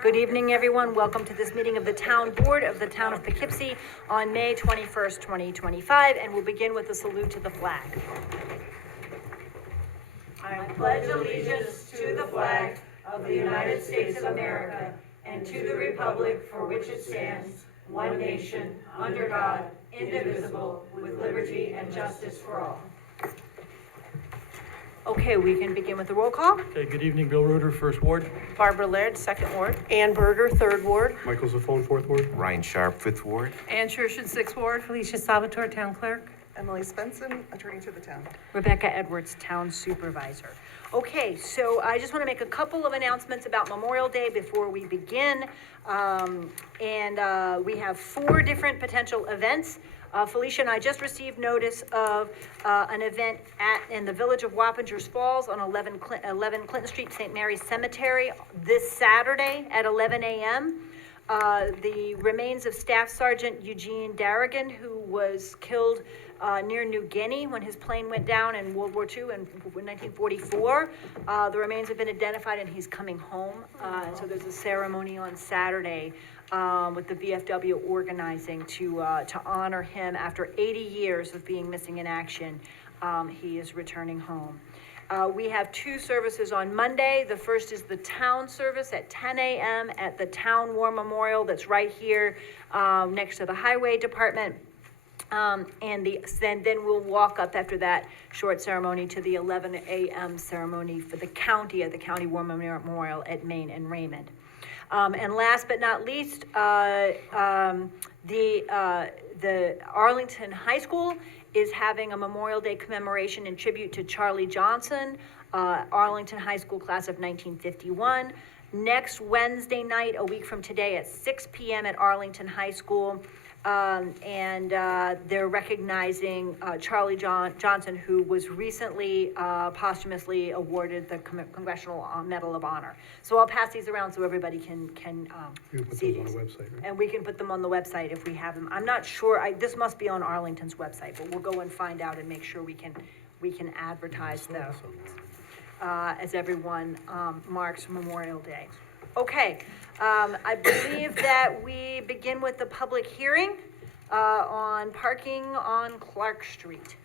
Good evening, everyone. Welcome to this meeting of the Town Board of the Town of Poughkeepsie on May 21st, 2025, and we'll begin with a salute to the flag. I pledge allegiance to the flag of the United States of America and to the republic for which it stands, one nation, under God, indivisible, with liberty and justice for all. Okay, we can begin with the roll call. Okay, good evening, Bill Reuter, First Ward. Barbara Laird, Second Ward. Ann Berger, Third Ward. Michael Zafone, Fourth Ward. Ryan Sharp, Fifth Ward. Ann Schurshin, Sixth Ward. Felicia Salvatore, Town Clerk. Emily Spencer, Attorney to the Town. Rebecca Edwards, Town Supervisor. Okay, so I just want to make a couple of announcements about Memorial Day before we begin. We have 4 different potential events. Felicia and I just received notice of an event in the village of Wappingers Falls on 11 Clinton Street, St. Mary's Cemetery, this Saturday at 11 a.m. The remains of Staff Sergeant Eugene Darrigan, who was killed near New Guinea when his plane went down in World War II in 1944. The remains have been identified and he's coming home. So there's a ceremony on Saturday with the VFW organizing to honor him after 80 years of being missing in action. He is returning home. We have 2 services on Monday. The first is the town service at 10 a.m. at the Town War Memorial that's right here next to the Highway Department. Then we'll walk up after that short ceremony to the 11 a.m. ceremony for the county at the County War Memorial at Main and Raymond. And last but not least, the Arlington High School is having a Memorial Day commemoration in tribute to Charlie Johnson, Arlington High School class of 1951. Next Wednesday night, a week from today at 6 p.m. at Arlington High School. They're recognizing Charlie Johnson, who was recently posthumously awarded the Congressional Medal of Honor. So I'll pass these around so everybody can You put see those on these. the website, right? And we can put them on the website if we have them. I'm not sure, this must be on Arlington's website, but we'll go and find out and make sure we can advertise those as everyone marks Memorial Day. Okay, I believe that we begin with the public hearing on parking on Clark Street.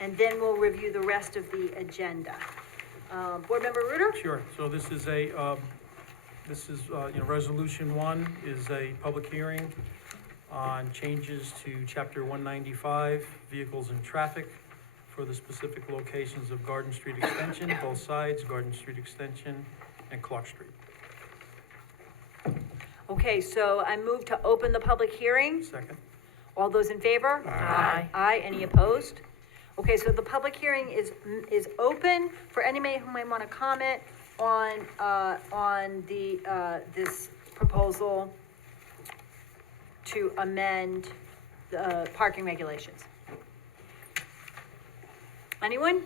And then we'll review the rest of the agenda. Board Member Reuter? Sure, so this is Resolution 1 is a public hearing on changes to Chapter 195, Vehicles and Traffic, for the specific locations of Garden Street Extension, both sides, Garden Street Extension, and Clark Street. Okay, so I move to open the public hearing. Second. All those in favor? Aye. Aye, any opposed? Okay, so the public hearing is open for anybody who might want to comment on this proposal to amend the parking regulations. Anyone?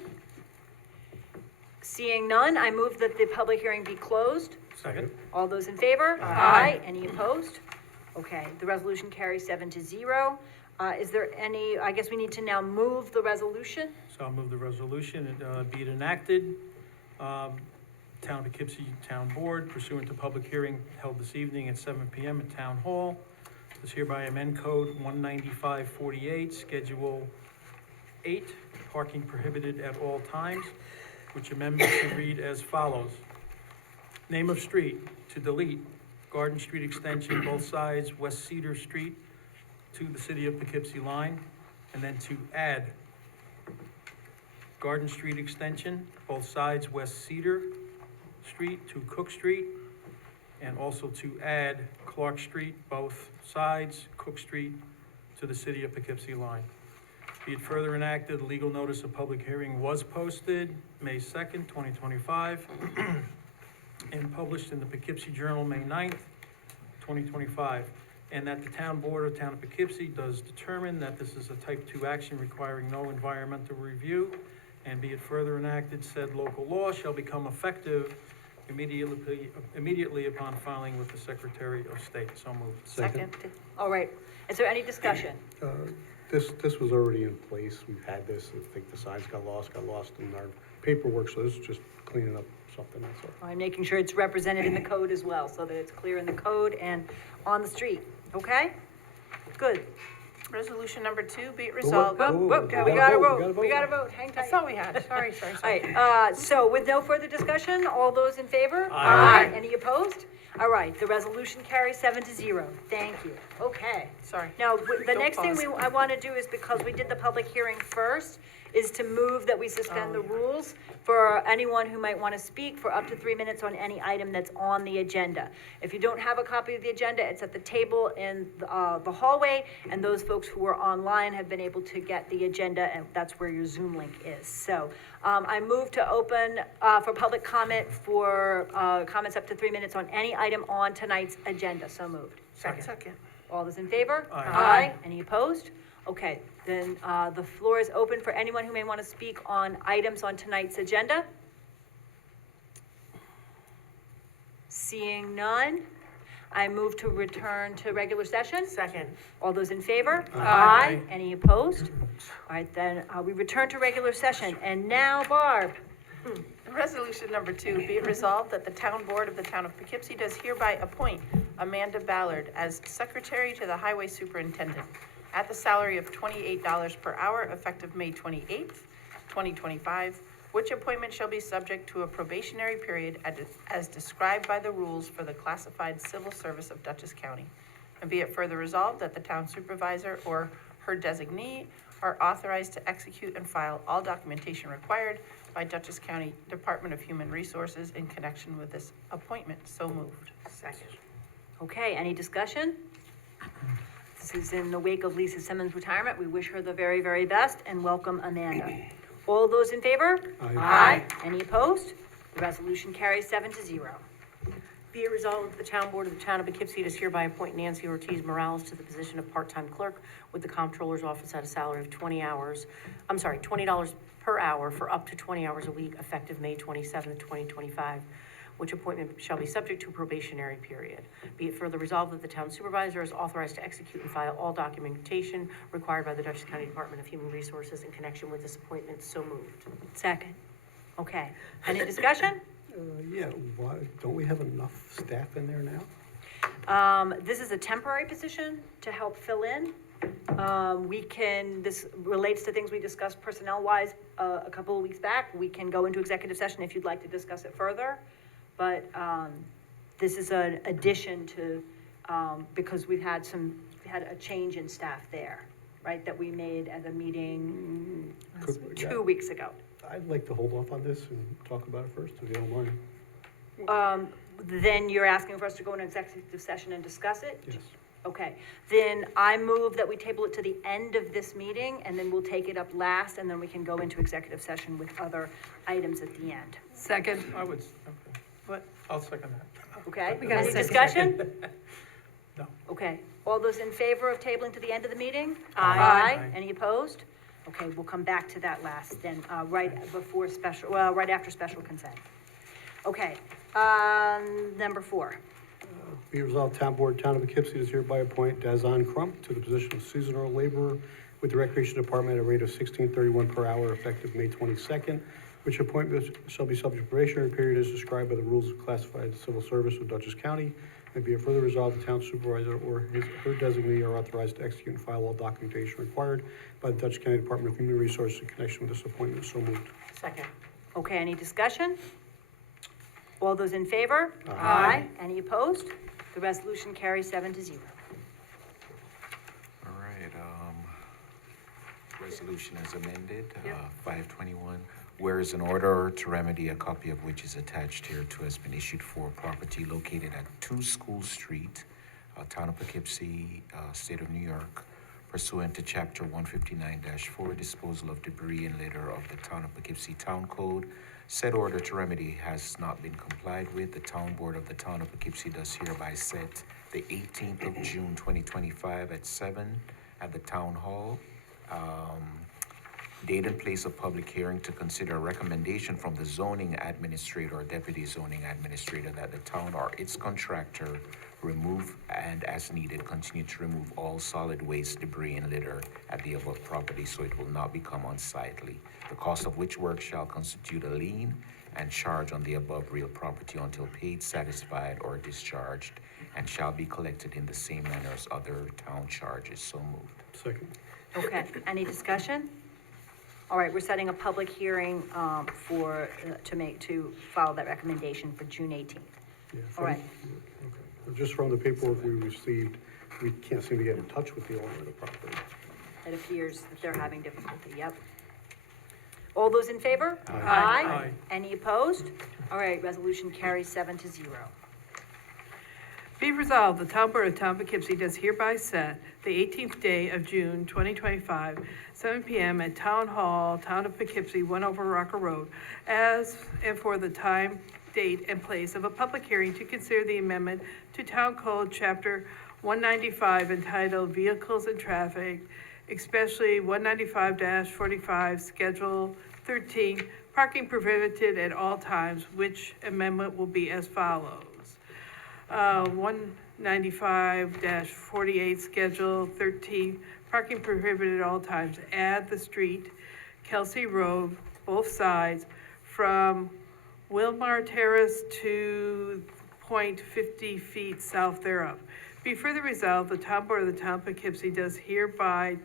Seeing none, I move that the public hearing be closed. Second. All those in favor? Aye. Any opposed? Okay, the resolution carries 7-0. Is there any, I guess we need to now move the resolution? So I'll move the resolution, be it enacted. Town of Poughkeepsie Town Board, pursuant to public hearing held this evening at 7 p.m. at Town Hall, does hereby amend Code 195-48, Schedule 8, parking prohibited at all times, which amendment should read as follows. Name of street, to delete Garden Street Extension, both sides, West Cedar Street to the City of Poughkeepsie line, and then to add Garden Street Extension, both sides, West Cedar Street to Cook Street, and also to add Clark Street, both sides, Cook Street to the City of Poughkeepsie line. Be it further enacted, legal notice of public hearing was posted May 2nd, 2025, and published in the Poughkeepsie Journal May 9th, 2025. And that the Town Board of Town of Poughkeepsie does determine that this is a Type 2 action requiring no environmental review, and be it further enacted, said local law shall become effective immediately upon filing with the Secretary of State. So moved. Second. All right, is there any discussion? This was already in place. We've had this. I think the signs got lost in our paperwork, so this is just cleaning up something, that's all. I'm making sure it's represented in the code as well, so that it's clear in the code and on the street, okay? Good. Resolution number 2, be it Whoa, resolved. whoa, Whoop, whoa, whoop, we we gotta gotta vote, we vote, gotta we vote. gotta vote, hang I tight. thought we had, sorry. All right, so with no further discussion, all those in favor? Aye. Any opposed? All right, the resolution carries 7-0. Thank you. Okay. Sorry. Now, the Don't next thing pause. I want to do is, because we did the public hearing first, is to move that we suspend the Oh, yeah. rules for anyone who might want to speak for up to 3 minutes on any item that's on the agenda. If you don't have a copy of the agenda, it's at the table in the hallway, and those folks who are online have been able to get the agenda, and that's where your Zoom link is. So I move to open for public comment for comments up to 3 minutes on any item on tonight's agenda. So moved. Second. All those in favor? Aye. Any opposed? Okay, then the floor is open for anyone who may want to speak on items on tonight's agenda. Seeing none, I move to return to regular session. Second. All those in favor? Aye. Any opposed? All right, then we return to regular session. And now, Barb. Resolution number 2, be it resolved that the town board of the town of Poughkeepsie does hereby appoint Amanda Ballard as secretary to the highway superintendent at the salary of $28 per hour effective May 28th, 2025, which appointment shall be subject to a probationary period as described by the rules for the classified civil service of Dutchess County. And be it further resolved that the town supervisor or her designee are authorized to execute and file all documentation required by Dutchess County Department of Human Resources in connection with this appointment. So moved. Second. Okay, any discussion? This is in the wake of Lisa Simmons' retirement. We wish her the very, very best and welcome Amanda. All those in favor? Aye. Any opposed? The resolution carries 7-0. Be it resolved that the town board of the town of Poughkeepsie does hereby appoint Nancy Ortiz Morales to the position of part-time clerk with the comptroller's office at a salary of $20 per hour for up to 20 hours a week effective May 27th, 2025, which appointment shall be subject to a probationary period. Be it further resolved that the town supervisor is authorized to execute and file all documentation required by the Dutchess County Department of Human Resources in connection with this appointment. So moved. Second. Okay, any discussion? Yeah, why, don't we have enough staff in there now? This is a temporary position to help fill in. This relates to things we discussed personnel-wise a couple of weeks back. We can go into executive session if you'd like to discuss it further. But this is an addition to, because we had a change in staff there, right, that we made at a meeting Yeah. 2 weeks ago. I'd like to hold off on this and talk about it first, if you don't mind. Then you're asking for us to go into executive session and discuss it? Yes. Okay, then I move that we table it to the end of this meeting, and then we'll take it up last, and then we can go into executive session with other items at the end. Second. I would, okay. What? I'll second that. Okay? We got a Any second. discussion? No. Okay, all those in favor of tabling to the end of the meeting? Aye. Any opposed? Okay, we'll come back to that last, then, right after special consent. Okay, number 4. Be resolved, town board, town of Poughkeepsie does hereby appoint Dazan Crump to the position of seasonal laborer with the Recreation Department at a rate of $16.31 per hour effective May 22nd, which appointment shall be subject to probationary period as described by the rules of classified civil service of Dutchess County. And be it further resolved, the town supervisor or her designee are authorized to execute and file all documentation required by the Dutchess County Department of Human Resources in connection with this appointment. So moved. Second. Okay, any discussion? All those in favor? Aye. Any opposed? The resolution carries 7-0. All right, resolution as amended, 521. Whereas an order to remedy, a copy of which is attached here to has been issued for property located at 2 School Street, Town of Poughkeepsie, State of New York, pursuant to Chapter 159-4, disposal of debris and litter of the Town of Poughkeepsie Town Code. Said order to remedy has not been complied with. The Town Board of the Town of Poughkeepsie does hereby set the 18th of June 2025 at 7 at the Town Hall. Date and place of public hearing to consider a recommendation from the zoning administrator or deputy zoning administrator that the town or its contractor remove and as needed continue to remove all solid waste, debris and litter at the the above property, so it will not become unsightly. The cost of which work shall constitute a lien and charge on the above real property until paid, satisfied, or discharged, and shall be collected in the same manner as other town charges. So moved. Second. Okay, any discussion? All right, we're setting a public hearing, to follow that recommendation for June 18th. Yeah, All right. Okay. Just from the paperwork we received, we can't seem to get in touch with the owner of the property. It appears that they're having difficulty, yep. All those in favor? Aye. Aye. Any opposed? All right, resolution carries 7-0. Be resolved, the Town Board of Town of Poughkeepsie does hereby set the 18th day of June 2025, 7 p.m. at Town Hall, Town of Poughkeepsie, 1 over Rocker Road, as and for the time, date, and place of a public hearing to consider the amendment to Town Code Chapter 195 entitled Vehicles and Traffic, especially 195-45, Schedule 13, Parking Prohibited at All Times, which amendment will be as follows. 195-48, Schedule 13, Parking Prohibited at All Times. Add the street, Kelsey Road, both sides, from Wilmar Terrace to point 50 feet south thereof. Be further resolved, the Town Board of the Town of Poughkeepsie does hereby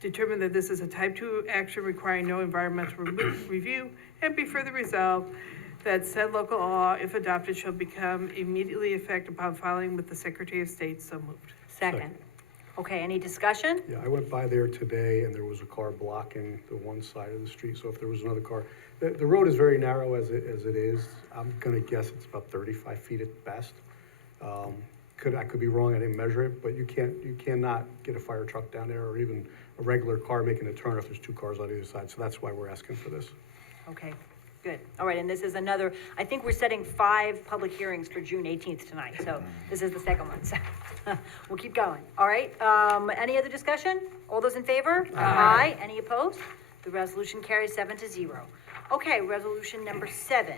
determine that this is a type 2 action requiring no environmental review, and be further resolved that said local law, if adopted, shall become immediately effective upon filing with the Secretary of State. So moved. Second. Okay, any discussion? Yeah, I went by there today and there was a car blocking the one side of the street, so if there was another car, the road is very narrow as it is. I'm gonna guess it's about 35 feet at best. I could be wrong, I didn't measure it, but you cannot get a fire truck down there or even a regular car making a turn if there's two cars on either side, so that's why we're asking for this. Okay, good. All right, and this is another, I think we're setting 5 public hearings for June 18th tonight, so this is the second one, so we'll keep going. All right, any other discussion? All those in favor? Aye. Any opposed? The resolution carries 7-0. Okay, resolution number 7.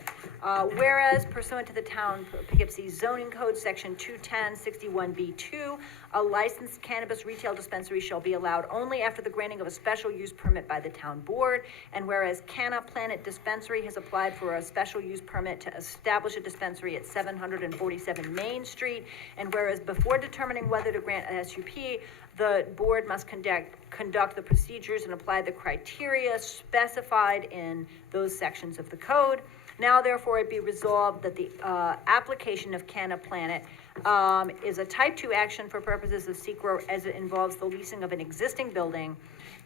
Whereas pursuant to the Town of Poughkeepsie zoning code, section 210-61B2, a licensed cannabis retail dispensary shall be allowed only after the granting of a special use permit by the town board. And whereas Canna Planet Dispensary has applied for a special use permit to establish a dispensary at 747 Main Street, and whereas before determining whether to grant a SUP, the board must conduct the procedures and apply the criteria specified in those sections of the code. Now therefore it be resolved that the application of Canna Planet is a type 2 action for purposes of SECRO as it involves the leasing of an existing building.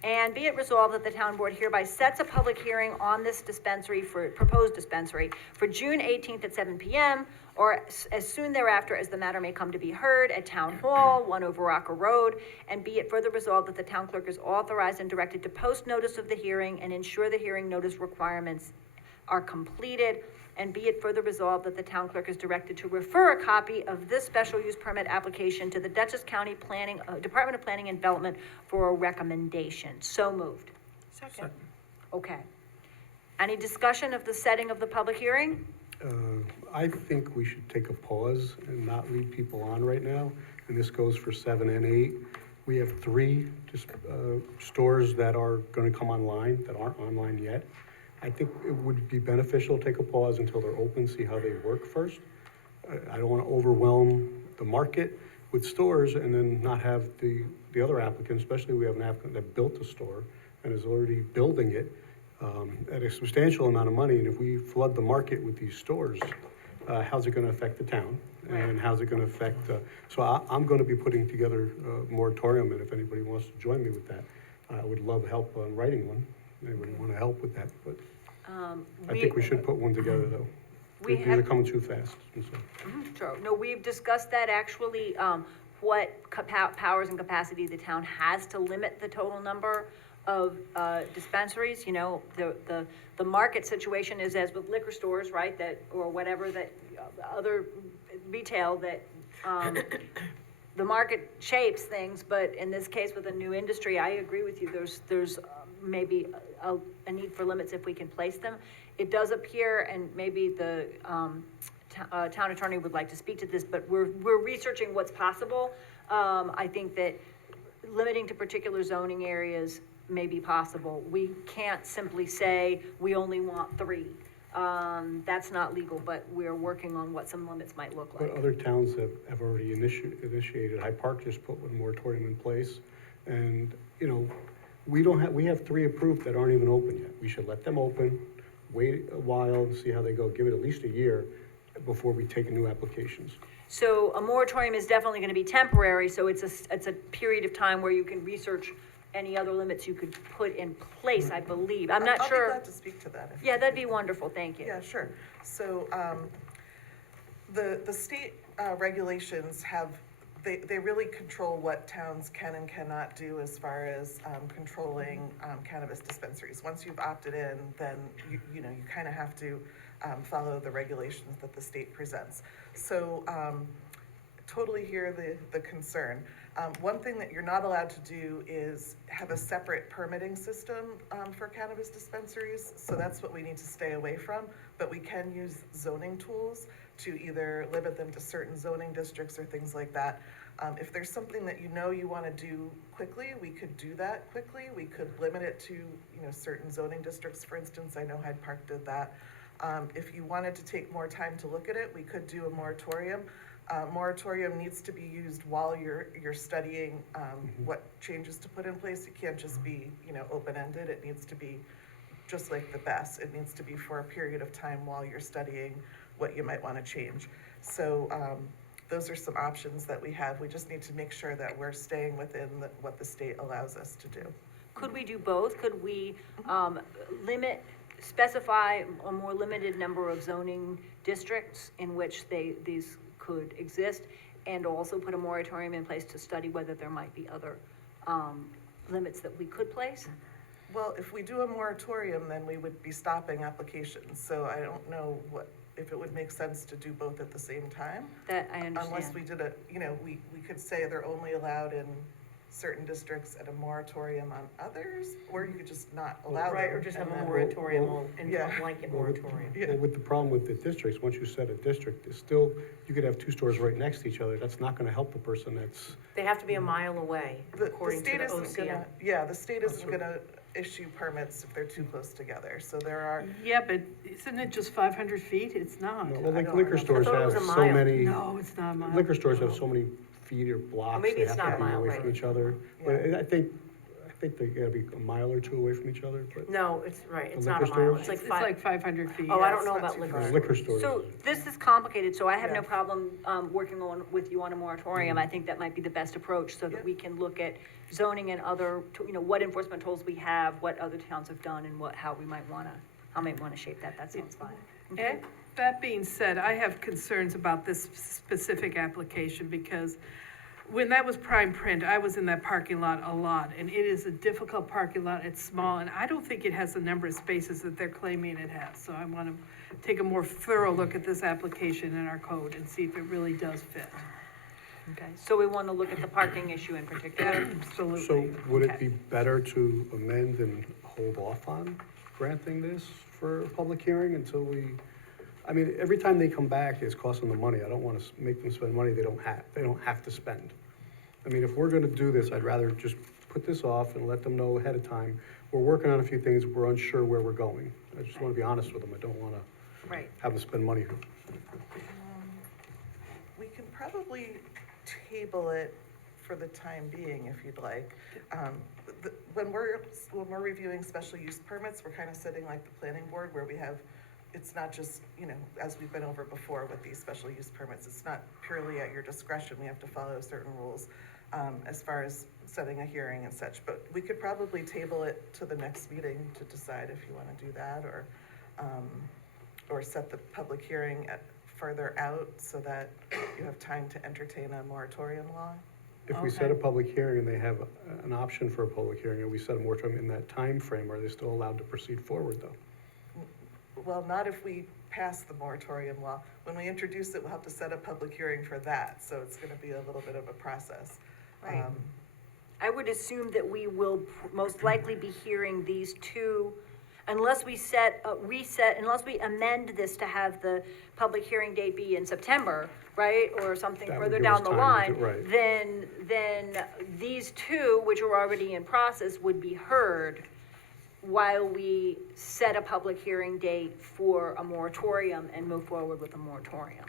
And be it resolved that the town board hereby sets a public hearing on this proposed dispensary for June 18th at 7 p.m. or as soon thereafter as the matter may come to be heard at Town Hall, 1 over Rocker Road. And be it further resolved that the town clerk is authorized and directed to post notice of the hearing and ensure the hearing notice requirements are completed. And be it further resolved that the town clerk is directed to refer a copy of this special use permit application to the Dutchess County Department of Planning and Development for a recommendation. So moved. Second. Okay. Any discussion of the setting of the public hearing? I think we should take a pause and not lead people on right now, and this goes for 7 and 8. We have 3 stores that are gonna come online, that aren't online yet. I think it would be beneficial to take a pause until they're open, see how they work first. I don't wanna overwhelm the market with stores and then not have the other applicants, especially we have an applicant that built a store and is already building it at a substantial amount of money, and if we flood the market with these stores, how's it gonna affect the town? And how's it gonna affect, so I'm gonna be putting together a moratorium, and if anybody wants to join me with that, I would love help on writing one. Anybody wanna help with that, but I think we should put one together, though. These are coming too fast, and so. Sure. No, we've discussed that actually, what powers and capacity the town has to limit the total number of dispensaries. You know, the market situation is as with liquor stores, right, that, or whatever, that other retail, that the market shapes things, but in this case with a new industry, I agree with you, there's maybe a need for limits if we can place them. It does appear, and maybe the town attorney would like to speak to this, but we're researching what's possible. I think that limiting to particular zoning areas may be possible. We can't simply say, we only want 3. That's not legal, but we're working on what some limits might look But like. other towns have already initiated, Hyde Park just put one moratorium in place. And, you know, we have 3 approved that aren't even open yet. We should let them open, wait a while, and see how they go, give it at least a year before we take new applications. So a moratorium is definitely gonna be temporary, so it's a period of time where you can research any other limits you could put in place, I believe. I'm not I'll be sure. glad to speak to that. Yeah, that'd be wonderful, thank you. Yeah, sure. So, the state regulations have, they really control what towns can and cannot do as far as controlling cannabis dispensaries. Once you've opted in, then you know, you kind of have to follow the regulations that the state presents. So, totally hear the concern. One thing that you're not allowed to do is have a separate permitting system for cannabis dispensaries, so that's what we need to stay away from. But we can use zoning tools to either limit them to certain zoning districts or things like that. If there's something that you know you want to do quickly, we could do that quickly. We could limit it to, you know, certain zoning districts, for instance. I know Hyde Park did that. If you wanted to take more time to look at it, we could do a moratorium. Moratorium needs to be used while you're studying what changes to put in place. It can't just be, you know, open-ended. It needs to be just like the best. It needs to be for a period of time while you're studying what you might want to change. So those are some options that we have. We just need to make sure that we're staying within what the state allows us to do. Could we do both? Could we specify a more limited number of zoning districts in which these could exist, and also put a moratorium in place to study whether there might be other limits that we could place? Well, if we do a moratorium, then we would be stopping applications. So I don't know if it would make sense to do both at the same time. That I understand. Unless we did we could say they're only allowed in certain districts and a moratorium on others, or you could just not allow them. Right, or just have and a then- moratorium and yeah. a blanket moratorium. Yeah. Well, with the problem with the districts, once you set a district, it's still, you could have 2 stores right next to each other. That's not gonna help the person that's, They have to be a mile away, The according to state the isn't OCN. gonna, yeah, the state isn't gonna issue permits if they're too close together, so there are, Yeah, but isn't it just 500 feet? It's not. you know, well, like don't liquor know. stores I thought it have was a so mile. many, No, it's not a mile. liquor stores have so many feet or blocks, maybe they it's have not to a be mile, away right. from each other. But I think they gotta be a mile or 2 away from each other, but No, it's right, it's The not a liquor mile, stores? it's like It's five, like 500 feet. oh, I Yeah, don't it's know not about too liquor far. stores. liquor stores. So this is complicated, so I have no Yeah. problem working with you on a moratorium. I think that might be the best approach, so that Yeah. we can look at zoning and other, what enforcement tools we have, what other towns have done, and how we might wanna shape that. That sounds fine. And that being said, I have concerns about this specific application because when that was prime print, I was in that parking lot a lot, and it is a difficult parking lot. It's small, and I don't think it has the number of spaces that they're claiming it has. So I want to take a more thorough look at this application in our code and see if it really does fit. Okay, so we wanna look at the parking issue in particular. Absolutely. So would it Okay. be better to amend and hold off on granting this for a public hearing until I mean, every time they come back, it's costing them money. I don't want to make them spend money they don't have to spend. I mean, if we're gonna do this, I'd rather just put this off and let them know ahead of time. We're working on a few things, we're unsure where we're going. I just wanna be honest with them. I don't wanna Right. have them spend money. we can probably table it for the time being, if you'd like. When we're reviewing special use permits, we're kind of sitting like the planning board, where we have, it's not just, as we've been over before with these special use permits, it's not purely at your discretion. We have to follow certain rules as far as setting a hearing and such. But we could probably table it to the next meeting to decide if you want to do that, or set the public hearing further out so that you have time to entertain a moratorium law. If we set a public hearing and they have an option for a public hearing, and we set a moratorium in that time frame, are they still allowed to proceed forward, though? Well, not if we pass the moratorium law. When we introduce it, we'll have to set a public hearing for that, so it's gonna be a little bit of a process. Right. I would assume that we will most likely be hearing these two, unless we unless we amend this to have the public hearing date be in September, right, or something That would further give down us the time to line, do- right. then these two, which are already in process, would be heard while we set a public hearing date for a moratorium and move forward with a moratorium.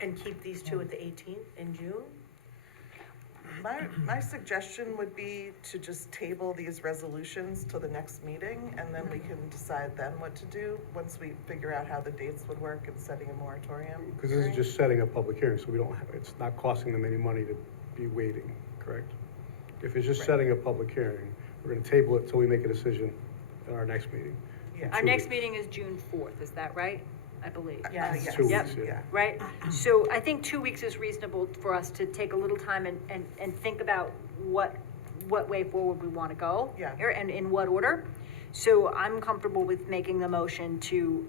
And keep these two at the 18th in June? My suggestion would be to just table these resolutions till the next meeting, and then we can decide then what to do, once we figure out how the dates would work and setting a moratorium. Because this is just setting a public hearing, so we don't have, it's not costing them any money to be waiting, correct? If it's just Right. setting a public hearing, we're gonna table it till we make a decision at our next meeting. Yeah. Our 2 next weeks. meeting is June 4th, is that right? I believe. Yes. Yes. 2 Yep. weeks, yeah. Right? So I think 2 weeks is reasonable for us to take a little time and think about what way forward we want to go. Yeah. Here, and in what order. So I'm comfortable with making the motion to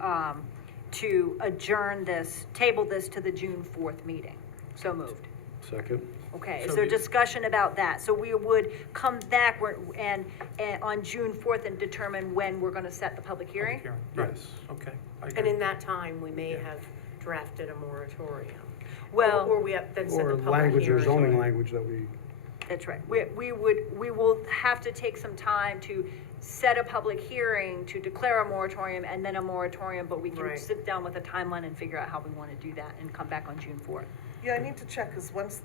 adjourn this, table this to the June 4th meeting. So moved. Second? Okay, is So there the- discussion about that? So we would come back and on June 4th and determine when we're going to set the public hearing? Public hearing. Right. Yes. Okay. I And agree. in that time, we may Yeah. have drafted a moratorium. Well. Or we have then set Or the public language or hearing. zoning language that we, That's right. We will have to take some time to set a public hearing, to declare a moratorium and then a moratorium, but we can Right. sit down with a timeline and figure out how we want to do that and come back on June 4th. Yeah, I need to check, because once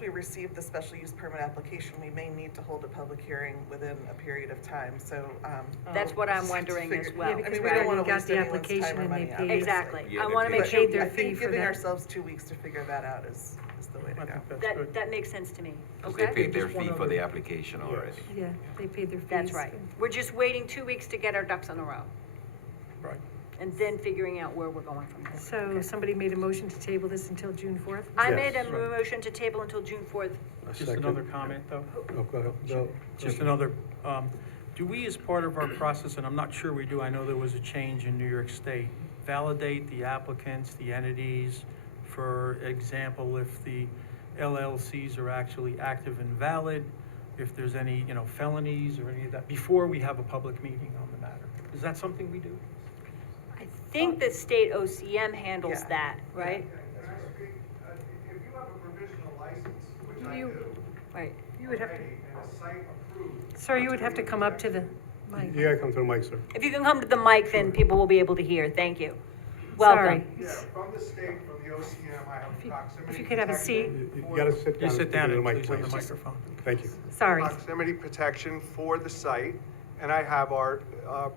we receive the special use permit application, we may need to hold a public hearing within a period of time, so, That's what I'm just have to wondering as figure- well. I because mean, we we don't already wanna got waste the anyone's application time or and they money. paid. obviously. Exactly. Yeah, I they want to paid. make But sure, their I fee think for giving that. ourselves 2 weeks to figure that out is the way I to go. think that's good. that makes sense to me. Because they Okay? paid their Just one fee for other- the application already. Yeah, they paid their fees. That's right. We're just waiting 2 weeks to get our ducks in a row Right. and then figuring out where we're going from there. So somebody made a motion to table this until June 4th? I Yes. made a Right. motion to table until June 4th. a Just second. another comment, though. Oh, go ahead. No. Just another, do we, as part of our process, and I'm not sure we do, I know there was a change in New York State, validate the applicants, the entities, for example, if the LLCs are actually active and valid, if there's any, felonies or any of that, before we have a public meeting on the matter? Is that something we do? I think the state OCM handles Yeah. that, right? If you have a provisional license, which I You- do, Right. You would have to, already, and a site approved. sir, you would have to come up to the mic. You gotta come to the mic, sir. If you can come to the mic, then people will be able to hear. Thank you. Sorry. Welcome. Yeah, from the state, from the OCM, I have proximity. If you could have a seat. You gotta sit You down and sit speak down into the and mic, please on the please. microphone. Thank you. Sorry. Proximity protection for the site, and I have our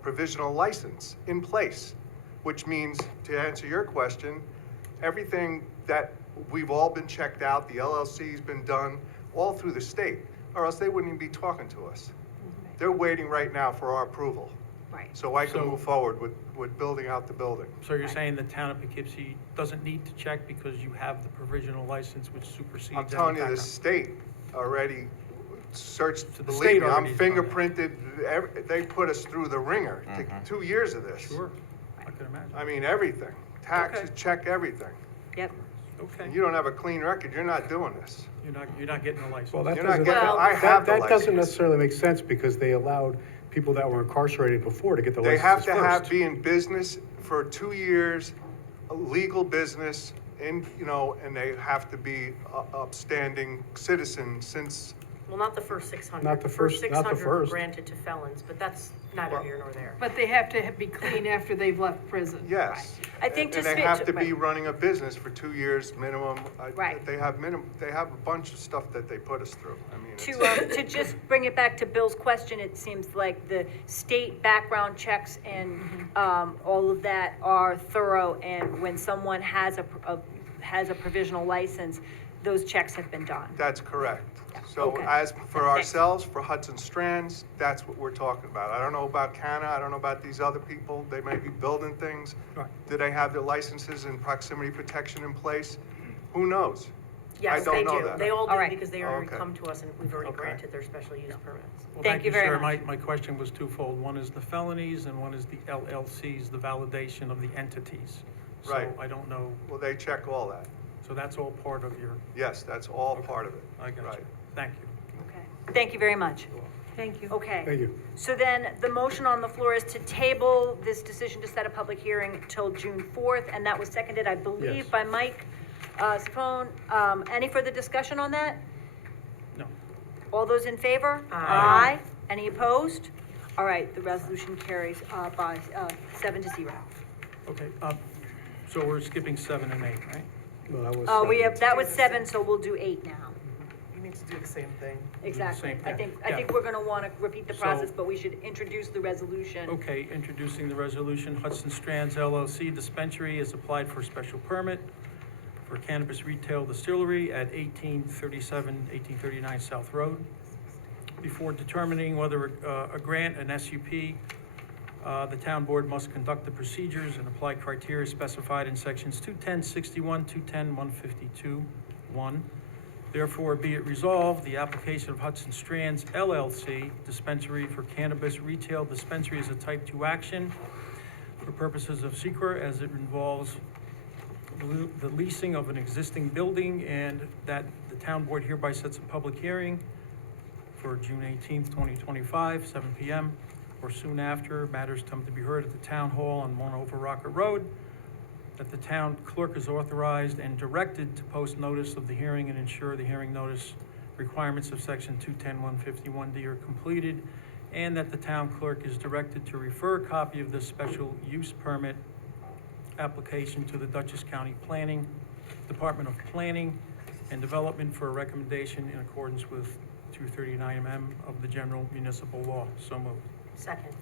provisional license in place, which means, to answer your question, everything that we've all been checked out, the LLC's been done, all through the state, or else they wouldn't even be talking to us. They're waiting right now for our approval, Right. so I can So- move forward with building out the building. So you're saying the town of Poughkeepsie doesn't need to check because you have the provisional license which supersedes I'm any telling you, the background? state already searched, So the believe state me, I'm already's done that. fingerprinted, they put us through the ringer, 2 years of this. Sure, I can imagine. I mean, everything, taxes, Okay. check everything. Yep. Okay, And you don't have a clean record, you're not doing this. you're not getting a license. Well, that You're not doesn't, getting, Well, I have the that doesn't license. necessarily make sense because they allowed people that were incarcerated before to get the They have licenses to first. be in business for 2 years, a legal business, and, and they have to be a upstanding citizen since, Well, not the first 600. Not the first- not the 600 first. granted to felons, but that's neither Well- here nor there. But they have to be clean after they've left prison. yes. I think to And they speak have to- to be right. running a business for 2 years minimum. Right. They have a bunch of stuff that they put us through. I mean, To just bring it back to Bill's question, it seems like the state background checks and all of that are thorough, and when someone has a provisional license, those checks have been done. That's correct. So Okay. as for Thanks. ourselves, for Hudson Strands, that's what we're talking about. I don't know about Canna, I don't know about these other people, they may be building things. Right. Do they have their licenses and proximity protection in place? Who knows? Yes, don't they know do. that. They all All do right. because they already Okay. come to us and we've already Okay. granted their special use permits. Well, Thank you very sir. much. My question was twofold. One is the felonies and one is the LLCs, the validation of the entities. Right. So I don't know, Well, they check all that. so that's all part of your, Yes, that's all part of it. I got Right. you. Thank you. Okay. Thank you very much. Thank you. Okay. Thank you. So then, the motion on the floor is to table this decision to set a public hearing till June 4th, and that was seconded, I believe, Yes. by Mike. Sapone, any further discussion on that? No. All those in favor? Aye. Any opposed? All right, the resolution carries, by, 7-0. Okay, so we're skipping 7 and 8, right? No, that was Oh, we seven. have, that was 7, so we'll do 8 now. You need to do the same thing. Exactly. Same I thing, think yeah. we're gonna wanna repeat the So- process, but we should introduce the resolution. Okay, introducing the resolution, Hudson Strands LLC Dispensary has applied for a special permit for cannabis retail distillery at 1839 South Road. Before determining whether a grant, an SUP, the town board must conduct the procedures and apply criteria specified in sections 210-61, 210-152, 1. Therefore, be it resolved, the application of Hudson Strands LLC Dispensary for Cannabis Retail Dispensary is a type 2 action for purposes of SEQR as it involves the leasing of an existing building, and that the town board hereby sets a public hearing for June 18th, 2025, 7 p.m. or soon after. Matters come to be heard at the town hall on 1 Over Rocker Road. That the town clerk is authorized and directed to post notice of the hearing and ensure the hearing notice requirements of section 210-151D are completed, and that the town clerk is directed to refer a copy of this special use permit application to the Dutchess County Planning, Department of Planning and Development for a recommendation in accordance with 239M of the General Municipal Law. So moved. Second.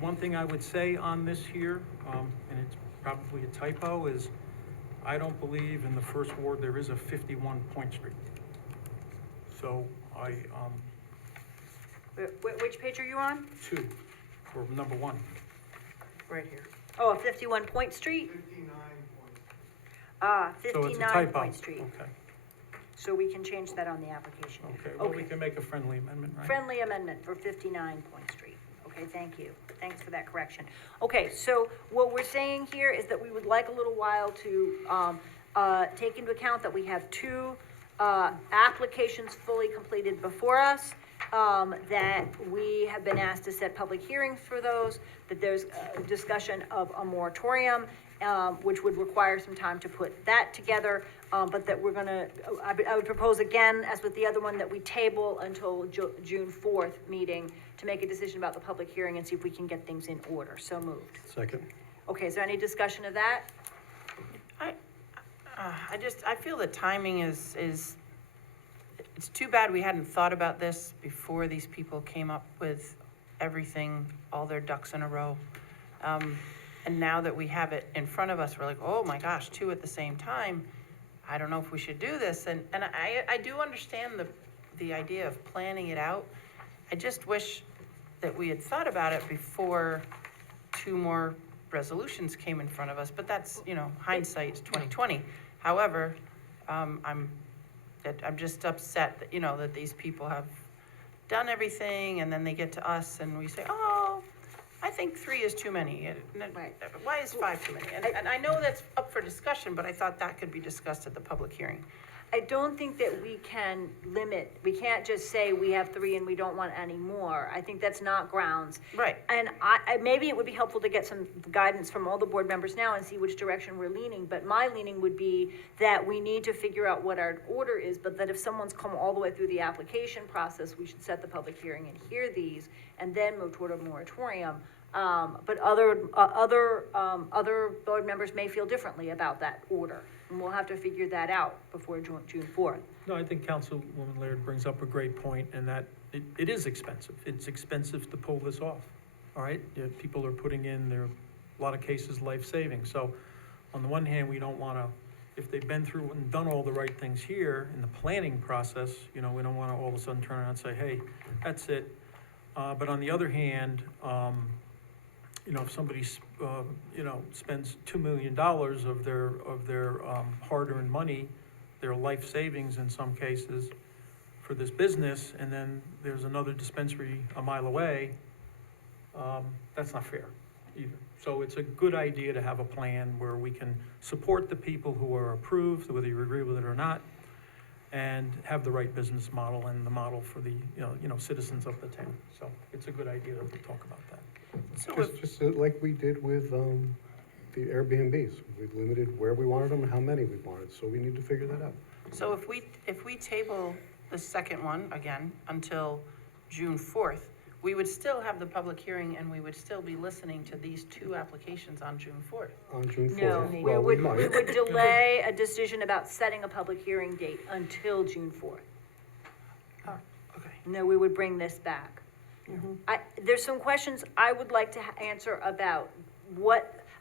One thing I would say on this here, and it's probably a typo, is I don't believe in the first ward there is a 51 Point Street. So Which page are you on? 2 for number 1. Right here. Oh, 51 Point Street? 59 So it's a 59 typo. Point Street. Okay, So we can change that on the application. okay. Well, we can make a friendly amendment, right? Friendly amendment for 59 Point Street. Okay, thank you. Thanks for that correction. Okay, so what we're saying here is that we would like a little while to take into account that we have 2 applications fully completed before us, that we have been asked to set public hearings for those, that there's a discussion of a moratorium, which would require some time to put that together, but that we're gonna, I would propose again, as with the other one, that we table until June 4th meeting to make a decision about the public hearing and see if we can get things in order. So moved. Second. Okay, is there any discussion of that? I feel the timing is, it's too bad we hadn't thought about this before these people came up with everything, all their ducks in a row. And now that we have it in front of us, we're like, oh my gosh, 2 at the same time. I don't know if we should do this. And I do understand the idea of planning it out. I just wish that we had thought about it before 2 more resolutions came in front of us, but that's, hindsight's 2020. However, I'm just upset that, that these people have done everything, and then they get to us and we say, oh, I think 3 is too many. Right. Why is 5 too many? And I know that's up for discussion, but I thought that could be discussed at the public hearing. I don't think that we can we can't just say we have 3 and we don't want any more. I think that's not grounds. Right. And maybe it would be helpful to get some guidance from all the board members now and see which direction we're leaning, but my leaning would be that we need to figure out what our order is, but that if someone's come all the way through the application process, we should set the public hearing and hear these, and then move toward a moratorium. But other board members may feel differently about that order, and we'll have to figure that out before June 4th. No, I think Councilwoman Laird brings up a great point, and that it is expensive. It's expensive to pull this off, all right? People are putting in, there are a lot of cases, life-saving. So on the one hand, we don't want to, if they've been through and done all the right things here in the planning process, we don't want to all of a sudden turn around and say, hey, that's it. But on the other hand, if somebody, spends $2 million of their hard-earned money, their life savings in some cases, for this business, and then there's another dispensary a mile away, that's not fair either. So it's a good idea to have a plan where we can support the people who are approved, whether you agree with it or not, and have the right business model and the model for the, citizens of the town. So it's a good idea to talk about that. So Just like we did with the Airbnbs. We've limited where we wanted them and how many we wanted, so we need to figure that out. So if we table the second one again until June 4th, we would still have the public hearing and we would still be listening to these two applications on June 4th. On June No, 4th. we Well, we would, we might. would delay a decision about setting a public hearing date until June 4th. Okay. No, we would bring this back. There's some questions I would like to answer about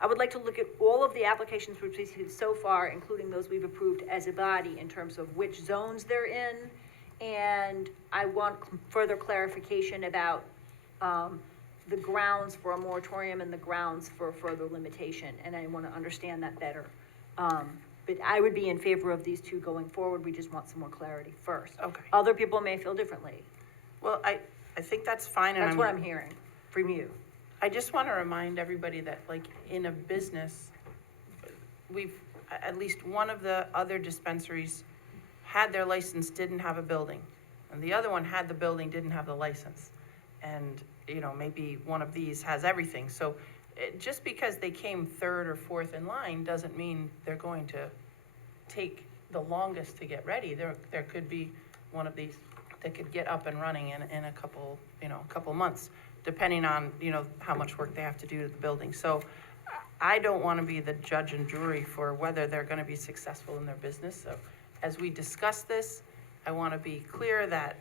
I would like to look at all of the applications we've received so far, including those we've approved as a body, in terms of which zones they're in. And I want further clarification about, the grounds for a moratorium and the grounds for further limitation, and I want to understand that better. But I would be in favor of these two going forward, we just want some more clarity first. Okay. Other people may feel differently, Well, I think that's fine, and that's what I'm hearing from you. I just want to remind everybody that, like, in a business, at least one of the other dispensaries had their license, didn't have a building. And the other one had the building, didn't have the license. And, maybe one of these has everything. So just because they came third or fourth in line doesn't mean they're going to take the longest to get ready. There could be one of these that could get up and running in a couple months, depending on, how much work they have to do to the building. So I don't want to be the judge and jury for whether they're going to be successful in their business. So as we discuss this, I want to be clear that,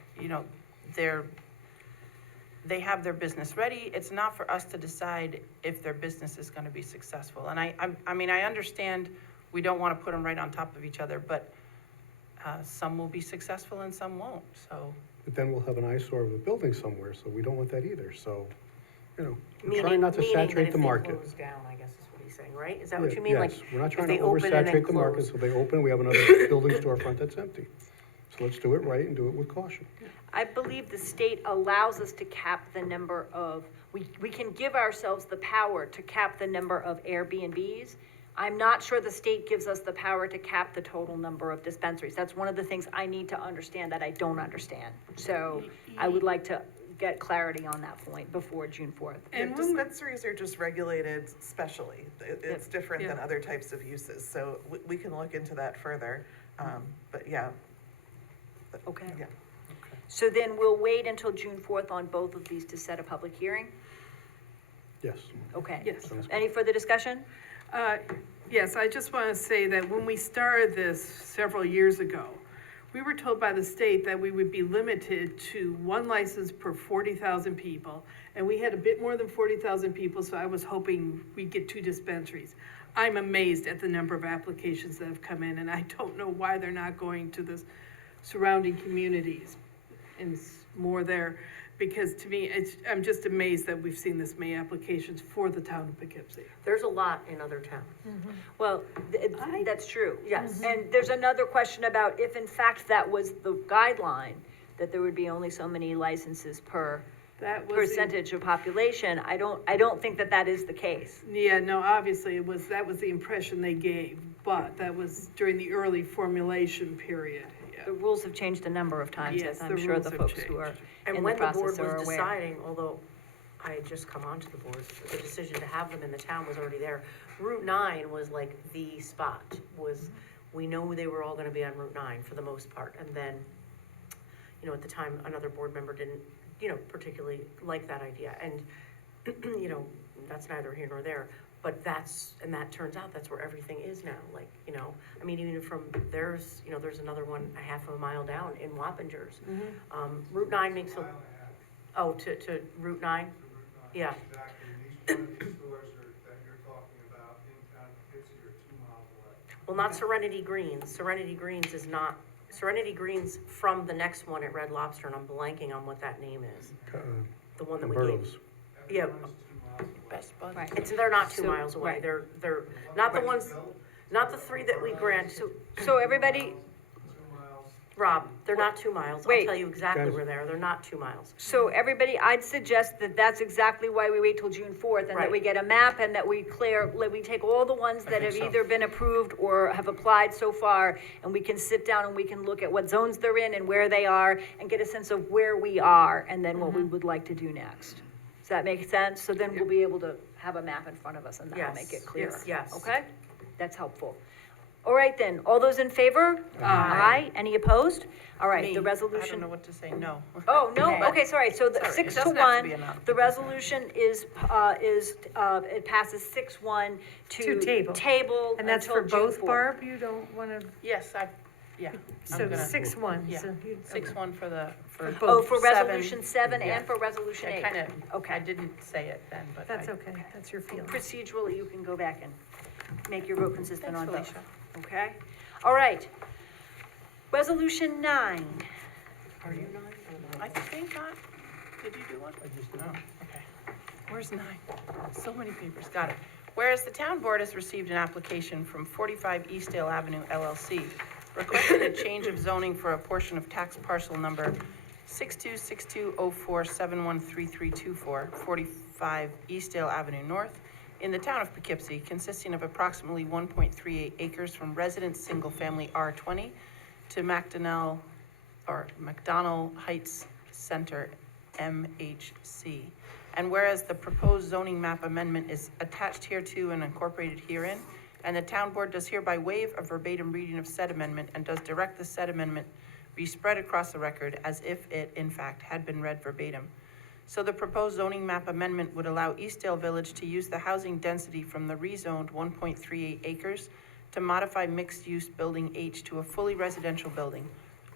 they have their business ready. It's not for us to decide if their business is going to be successful. And I understand we don't want to put them right on top of each other, but some will be successful and some won't, so. But then we'll have an eyesore of a building somewhere, so we don't want that either, so, we're Meaning- trying not to meaning that saturate if the they market. close down, I guess is what he's saying, right? Is that what you mean? Yes, Like, we're not if trying they to open and then oversaturate the market, close. so they open, we have another building storefront that's empty. So let's do it right and do it with caution. I believe the state allows us to cap the number of, we can give ourselves the power to cap the number of Airbnbs. I'm not sure the state gives us the power to cap the total number of dispensaries. That's one of the things I need to understand that I don't understand. So I would like to get clarity on that point before June 4th. And when Dispensaries are just regulated specially. It's different than Yeah. other types of uses, so we can look into that further. But yeah, Okay. yeah. So then we'll wait until June 4th on both of these to set a public hearing? Yes. Okay. Yes. Any further discussion? Yes, I just want to say that when we started this several years ago, we were told by the state that we would be limited to one license per 40,000 people. And we had a bit more than 40,000 people, so I was hoping we'd get two dispensaries. I'm amazed at the number of applications that have come in, and I don't know why they're not going to the surrounding communities and more there. Because to me, I'm just amazed that we've seen this many applications for the town of Poughkeepsie. There's a lot in other towns. Well, that's true. Yes. And there's another question about if in fact that was the guideline, that there would be only so many licenses per That was. percentage of population. I don't think that that is the case. Yeah, no, obviously, that was the impression they gave, but that was during the early formulation period, yeah. The rules have changed a number of times, Yes, as I'm the sure rules the have folks who are changed. And in the when the board process are was aware. deciding, although I had just come onto the board, the decision to have them in the town was already there. Route 9 was like the spot, we know they were all gonna be on Route 9 for the most part. And then, at the time, another board member didn't, particularly like that idea. And, that's neither here nor there. But that turns out that's where everything is now, like, even from, there's another one a half of a mile down in Wappingers. Route 9 makes to Route 9? Yeah. Exactly, and each one of these stores that you're talking about in town of Poughkeepsie are 2 miles away. Well, not Serenity Greens. Serenity Greens is not, Serenity Greens from the next one at Red Lobster, and I'm blanking on what that name is. The one that we Burroughs. gave. Yeah, Best Bud. Right. they're not 2 So- miles away. right. They're not the ones, not the 3 that we granted. So everybody, 2 miles. Rob, they're not 2 miles. I'll Wait. tell you exactly Guys. where they are. They're not 2 miles. I'd suggest that that's exactly why we wait till June 4th, and that Right. we get a map, and that we take all the ones that have so. either been approved or have applied so far, and we can sit down and we can look at what zones they're in and where they are, and get a sense of where we are, and then what we would like to do next. Does that make sense? So then we'll be able to have a map in front of us and that'll Yes, make it clearer. yes. Okay? That's helpful. All right then, all those in favor? Aye. Any opposed? All right, Me, the I don't resolution. know what to say, no. Oh, no, Nay. okay, sorry, so the Sorry, it 6 to doesn't have to 1, be enough. the resolution it passes 6-1 To to table. table And that's until for June both, 4th. Barb? You don't want to, Yes, I'm so gonna, 6-1, yeah. so you. 6-1 for both. Oh, for seven. resolution 7 Yeah. and for resolution 8? I kind of, Okay. I didn't say it then, but That's I. okay, that's your feeling. Procedurally, you can go back and make your vote consistent Thanks, on both. Felicia. Okay? All right. Resolution 9. Are you not? I think not. Did you do one? I just did. Oh, okay. Where's 9? So many papers. Got it. Whereas the town board has received an application from 45 Eastdale Avenue LLC requesting a change of zoning for a portion of tax parcel number 626204713324, 45 Eastdale Avenue North, in the town of Poughkeepsie, consisting of approximately 1.38 acres from residence single-family R20 to McDonnell Heights Center, MHC. And whereas the proposed zoning map amendment is attached hereto and incorporated herein, and the town board does hereby waive a verbatim reading of said amendment and does direct the said amendment be spread across the record as if it, in fact, had been read verbatim. So the proposed zoning map amendment would allow Eastdale Village to use the housing density from the rezoned 1.38 acres to modify mixed-use building H to a fully residential building,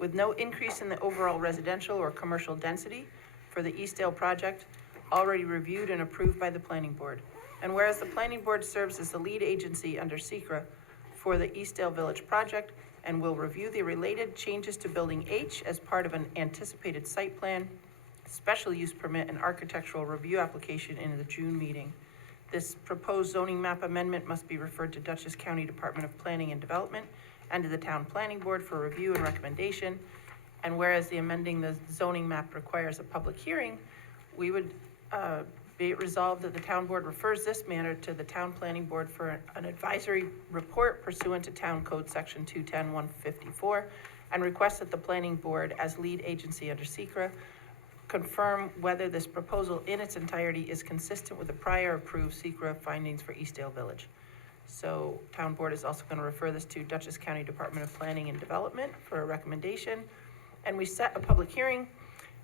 with no increase in the overall residential or commercial density for the Eastdale project, already reviewed and approved by the planning board. And whereas the planning board serves as the lead agency under SECRA for the Eastdale Village project and will review the related changes to building H as part of an anticipated site plan, special use permit, and architectural review application in the June meeting. This proposed zoning map amendment must be referred to Dutchess County Department of Planning and Development and to the town planning board for review and recommendation. And whereas the amending the zoning map requires a public hearing, we would be it resolved that the town board refers this matter to the town planning board for an advisory report pursuant to Town Code Section 210-154, and requests that the planning board, as lead agency under SECRA, confirm whether this proposal in its entirety is consistent with the prior approved SECRA findings for Eastdale Village. So town board is also going to refer this to Dutchess County Department of Planning and Development for a recommendation. And we set a public hearing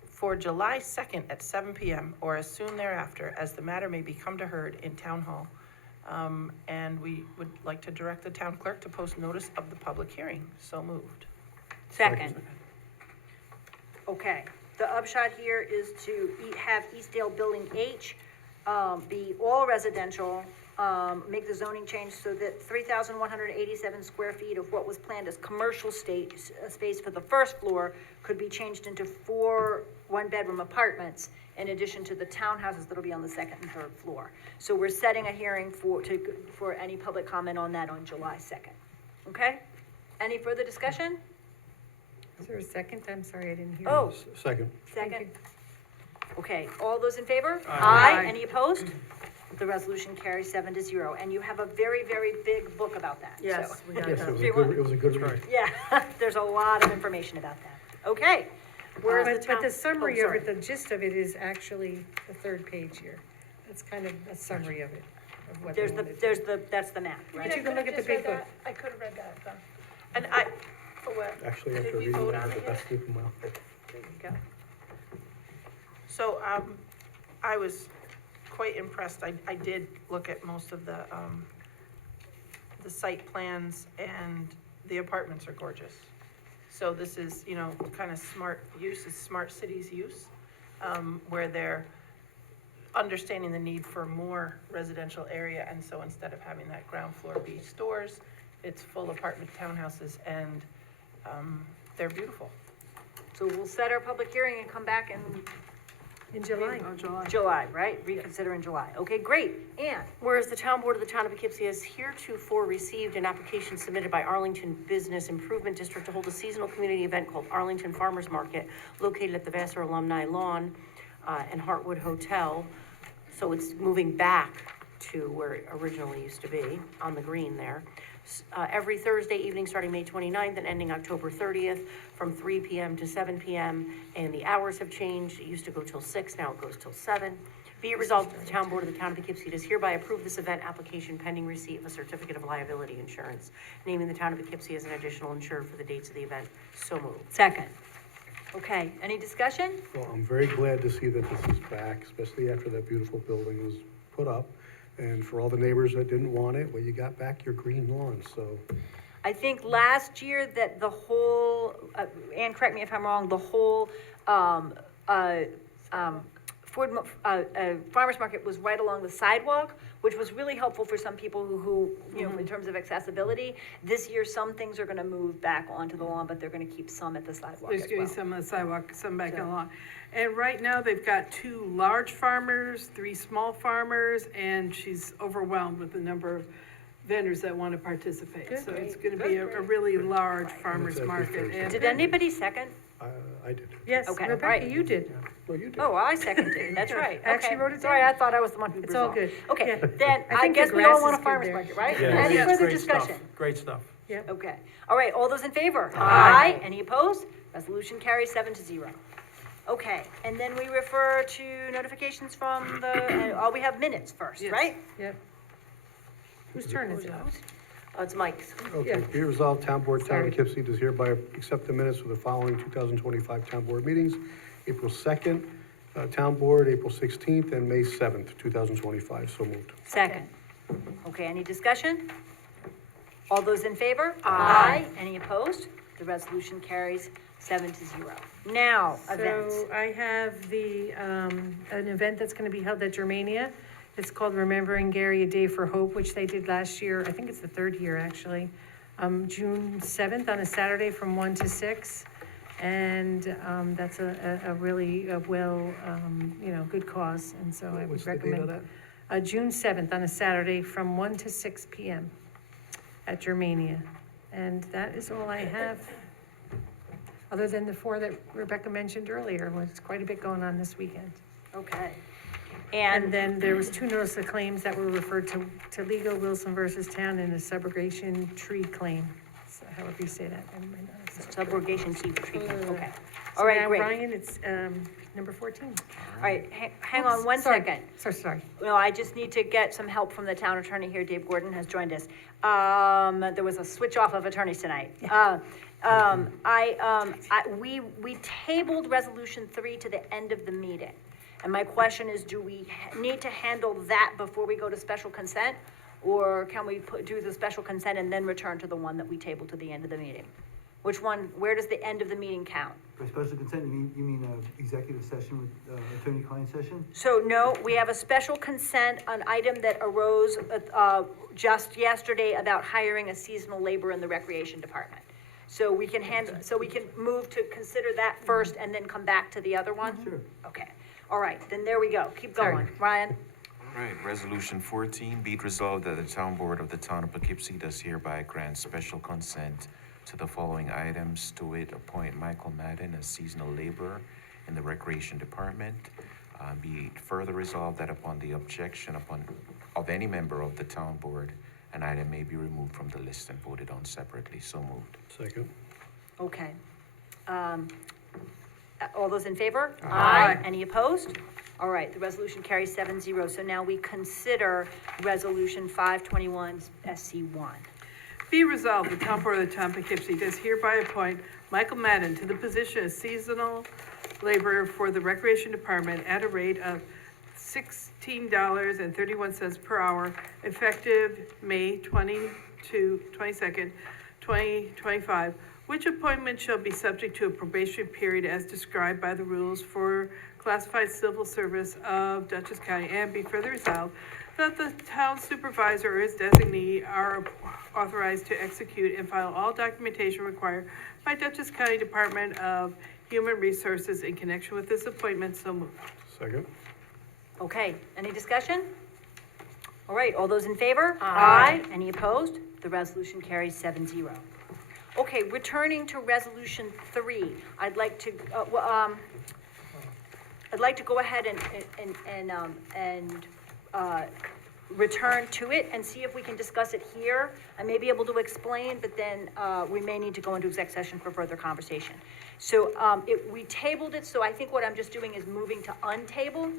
for July 2nd at 7 p.m. or as soon thereafter, as the matter may become to heard in Town Hall. And we would like to direct the town clerk to post notice of the public hearing. So moved. Second. Okay, the upshot here is to have Eastdale Building H be all residential, make the zoning change so that 3,187 square feet of what was planned as commercial space for the first floor could be changed into 4 one-bedroom apartments in addition to the townhouses that'll be on the second and third floor. So we're setting a hearing for any public comment on that on July 2nd. Okay? Any further discussion? Is there a second? I'm sorry, I didn't hear. Oh, Second. second. Okay, all those in favor? Aye. Any opposed? The resolution carries 7-0, and you have a very, very big book about that. so- Yes, we got Yes, that. it was a good read. Yeah, there's a lot of information about that. Okay, Whereas the But town. the summary Oh, of sorry. it, the gist of it is actually the third page here. That's kind of a summary of it, of what they wanted to. that's the map, right? But you can look at the big book. I could have read that, done. And I, what? Actually, Did after we reading vote that, on the it yet? best sleep in my life. There you go. So, I was quite impressed. I did look at most of the site plans, and the apartments are gorgeous. So this is, kind of smart use, it's smart cities use, where they're understanding the need for more residential area, and so instead of having that ground floor be stores, it's full apartment townhouses, and, they're beautiful. So we'll set our public hearing and come back in In July. July, right? Reconsider in July. Okay, great. Ann? Whereas the town board of the town of Poughkeepsie has heretofore received an application submitted by Arlington Business Improvement District to hold a seasonal community event called Arlington Farmers Market, located at the Vassar Alumni Lawn and Heartwood Hotel. So it's moving back to where it originally used to be, on the green there. every Thursday evening, starting May 29th and ending October 30th, from 3 PM to 7 PM. And the hours have changed. It used to go till 6, now it goes till 7. Be it resolved that the town board of the town of Poughkeepsie does hereby approve this event application pending receipt of a certificate of liability insurance, naming the town of Poughkeepsie as an additional insured for the dates of the event. So moved. Second. Okay, any discussion? Well, I'm very glad to see that this is back, especially after that beautiful building was put up. And for all the neighbors that didn't want it, well, you got back your green lawn, so. I think last year that the whole, Ann, correct me if I'm wrong, the whole, farmer's market was right along the sidewalk, which was really helpful for some people who, you know, in terms of accessibility. This year, some things are gonna move back onto the lawn, but they're gonna keep some at the sidewalk as There's gonna well. be some on the sidewalk, some back So- on the lawn. And right now, they've got 2 large farmers, 3 small farmers, and she's overwhelmed with the number of vendors that want to participate. So it's gonna be a really large farmer's every market. Thursday. And Did anybody second? I did. Yes, Okay, Rebecca, right. you did. Well, you did. Oh, I seconded, that's right. I actually Okay. wrote it Sorry, down. I thought I was the one who It's all resolved. good. Okay, Yeah. then, I I think guess the we all grass want a is good farmer's there. market, right? Yeah, Any it's further great stuff. discussion? Great stuff. Okay, all right, all those in favor? Aye. Any opposed? Resolution carries 7-0. Okay, and then we refer to notifications from the, we have minutes first, Yes. right? Yep. Whose turn is it? It's Mike's. Okay, Yeah. be it resolved, Town Board, Town Sorry. of Poughkeepsie does hereby accept the minutes for the following 2025 Town Board meetings: April 2nd, Town Board, April 16th, and May 7th, 2025. So moved. Second. Okay, any discussion? All those in favor? Aye. Any opposed? The resolution carries 7-0. Now, events. So I have an event that's gonna be held at Germania. It's called Remembering Gary, A Day for Hope, which they did last year. I think it's the 3rd year, actually. June 7th on a Saturday from 1 to 6. And, that's a really, good cause. And so I would What's the date of recommend. June 7th on a Saturday from 1 to 6 PM at Germania. And that is all I have, other than the 4 that Rebecca mentioned earlier. Was quite a bit going on this weekend. Okay. And And then there was 2 notices of claims that were referred to legal, Wilson versus Town, and a subrogation tree claim. So however you say that. I might not have said it. subrogation treatment, okay. So All right, now, great. Ryan, it's number 14. All right, hang on one Sorry. second. Sorry. No, I just need to get some help from the town attorney here. Dave Gordon has joined us. There was a switch off of attorneys tonight. We tabled resolution 3 to the end of the meeting. And my question is, do we need to handle that before we go to special consent? Or can we do the special consent and then return to the one that we tabled to the end of the meeting? Which one, where does the end of the meeting count? By special consent, you mean executive session with attorney-client session? So no, we have a special consent, an item that arose just yesterday about hiring a seasonal labor in the recreation department. So we can move to consider that first and then come back to the other one? Sure. Okay, all right, then there we go, keep going. Ryan? All right, Resolution 14, be it resolved that the Town Board of the Town of Poughkeepsie does hereby grant special consent to the following items, to wit, appoint Michael Madden as seasonal laborer in the Recreation Department. Be it further resolved that upon the objection of any member of the Town Board, an item may be removed from the list and voted on separately. So moved. Second. Okay. All those in favor? Aye. Any opposed? All right, the resolution carries 7-0. So now we consider resolution 521 SC1. Be resolved, the town board of the town of Poughkeepsie does hereby appoint Michael Madden to the position of seasonal laborer for the Recreation Department at a rate of $16.31 per hour, effective May 22nd, 2025, which appointment shall be subject to a probation period as described by the rules for classified civil service of Dutchess County, and be further resolved that the town supervisor or his designee are authorized to execute and file all documentation required by Dutchess County Department of Human Resources in connection with this appointment. So moved. Second. Okay, any discussion? All right, all those in favor? Aye. Any opposed? The resolution carries 7-0. Okay, returning to resolution 3, I'd like to go ahead and return to it and see if we can discuss it here. I may be able to explain, but then, we may need to go into exec session for further conversation. So, we tabled it, so I think what I'm just doing is moving to untable.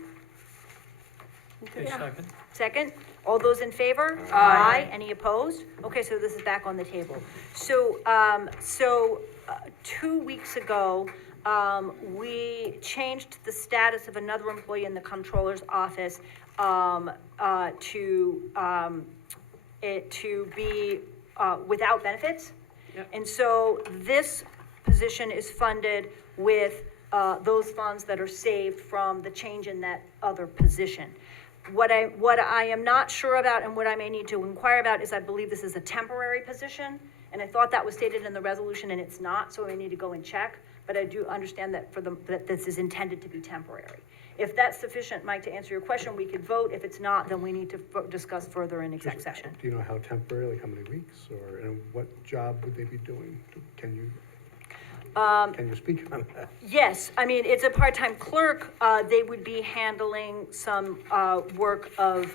Okay, second. Second, all those in favor? Aye. Any opposed? Okay, so this is back on the table. So, 2 weeks ago, we changed the status of another employee in the comptroller's office, to be, without benefits. And so this position is funded with, those funds that are saved from the change in that other position. What I am not sure about and what I may need to inquire about is I believe this is a temporary position, and I thought that was stated in the resolution, and it's not, so I need to go and check, but I do understand that that this is intended to be temporary. If that's sufficient, Mike, to answer your question, we could vote. If it's not, then we need to discuss further in exec session. Do you know how temporary, like how many weeks, or, and what job would they be doing? Can you speak on that? Yes, I mean, it's a part-time clerk. They would be handling some work of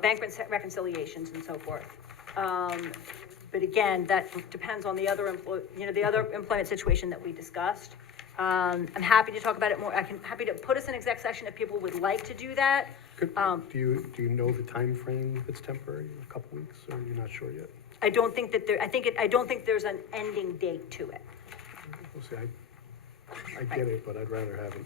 bank reconciliations and so forth. But again, that depends on the other the other employment situation that we discussed. I'm happy to talk about it more. Happy to put us in exec session if people would like to do that. Do you know the time frame if it's temporary, a couple weeks, or you're not sure yet? I don't think that I don't think there's an ending date to it. We'll see, I get it, but I'd rather have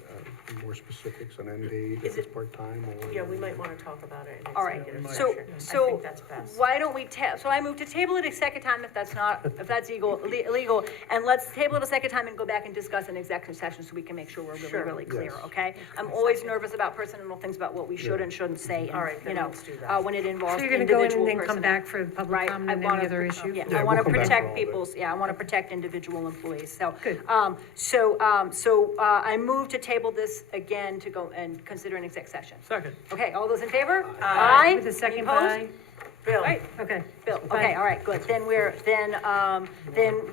more specifics on end date, if it's part-time or. Yeah, we might want to talk about it in All right, executive so, session. I so think that's best. why don't we so I move to table it a second time if that's illegal, and let's table it a second time and go back and discuss an executive session so we can make sure we're really, really clear, Yes. okay? I'm always nervous about personal things about what we should and shouldn't say, and, All right, then let's do that. when it involves So individual you're gonna personnel. go in and then come back for the public Right, comment I and wanna, any other issue? yeah, Yeah, I wanna we'll come back for protect all of it. people's, I wanna protect individual employees, so. Good. I move to table this again to go and consider an exec session. Second. Okay, all those in favor? Aye. With a second Any opposed? by, Bill, Right, okay. Bill, Bye. okay, all right, good, then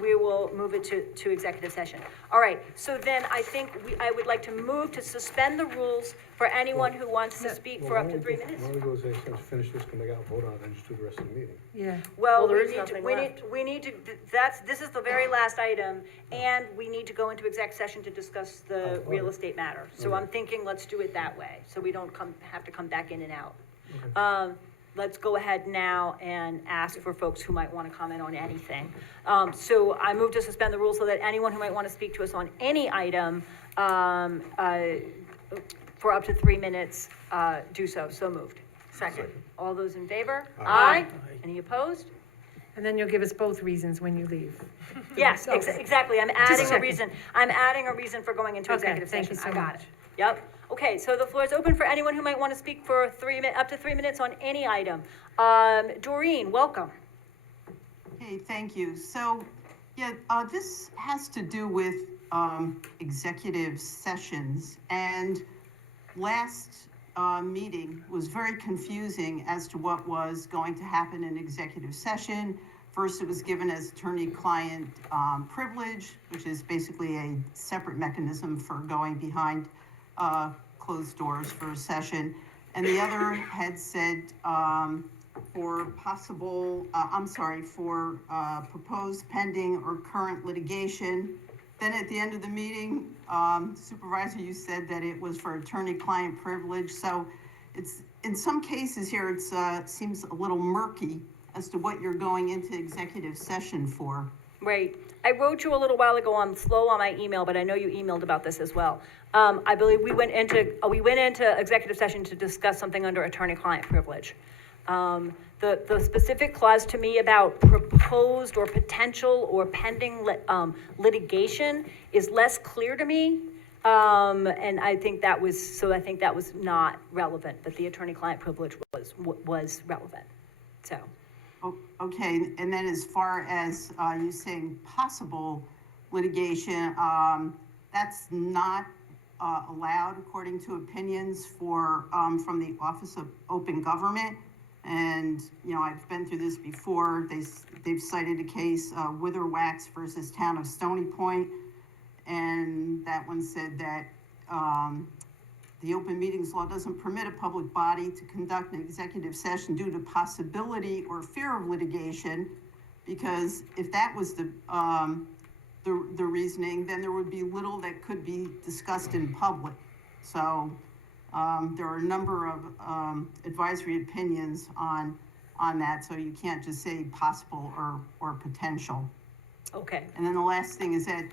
we will move it to executive session. All right, so then I think I would like to move to suspend the rules for anyone who wants to speak for up to 3 minutes. Why don't we go, finish this, come back out, vote on it, and just do the rest of the meeting? Yeah, Well, there we is need to, nothing we need, left. we need to, this is the very last item, and we need to go into exec session to discuss the real estate matter. So I'm thinking, let's do it that way, so we don't have to come back in and out. Let's go ahead now and ask for folks who might want to comment on anything. So I move to suspend the rules so that anyone who might want to speak to us on any item, for up to 3 minutes, do so. So moved. second. All those in favor? Aye. Any opposed? and then you'll give us both reasons when you leave. Yes, exactly, I'm adding a checking. reason for going into Okay, executive thank session. you so I got much. it. Yep, okay, so the floor is open for anyone who might want to speak for up to 3 minutes on any item. Doreen, welcome. Okay, thank you. So, yeah, this has to do with executive sessions. And last meeting was very confusing as to what was going to happen in executive session. First, it was given as attorney-client privilege, which is basically a separate mechanism for going behind closed doors for a session. And the other had said for proposed pending or current litigation. Then at the end of the meeting, Supervisor, you said that it was for attorney-client privilege. So it's, in some cases here, it's seems a little murky as to what you're going into executive session for. Right. I wrote you a little while ago, I'm slow on my email, but I know you emailed about this as well. I believe we went into executive session to discuss something under attorney-client privilege. The specific clause to me about proposed or potential or pending litigation is less clear to me. And I think that was not relevant, but the attorney-client privilege was relevant, so. Okay, and then as far as you saying possible litigation, that's not allowed according to opinions from the Office of Open Government. And, you know, I've been through this before. They've cited a case, Witherwax versus Town of Stony Point. And that one said that the open meetings law doesn't permit a public body to conduct an executive session due to possibility or fear of litigation, because if that was the reasoning, then there would be little that could be discussed in public. So, there are a number of, advisory opinions on that, so you can't just say possible or potential. Okay, And then the last thing is that,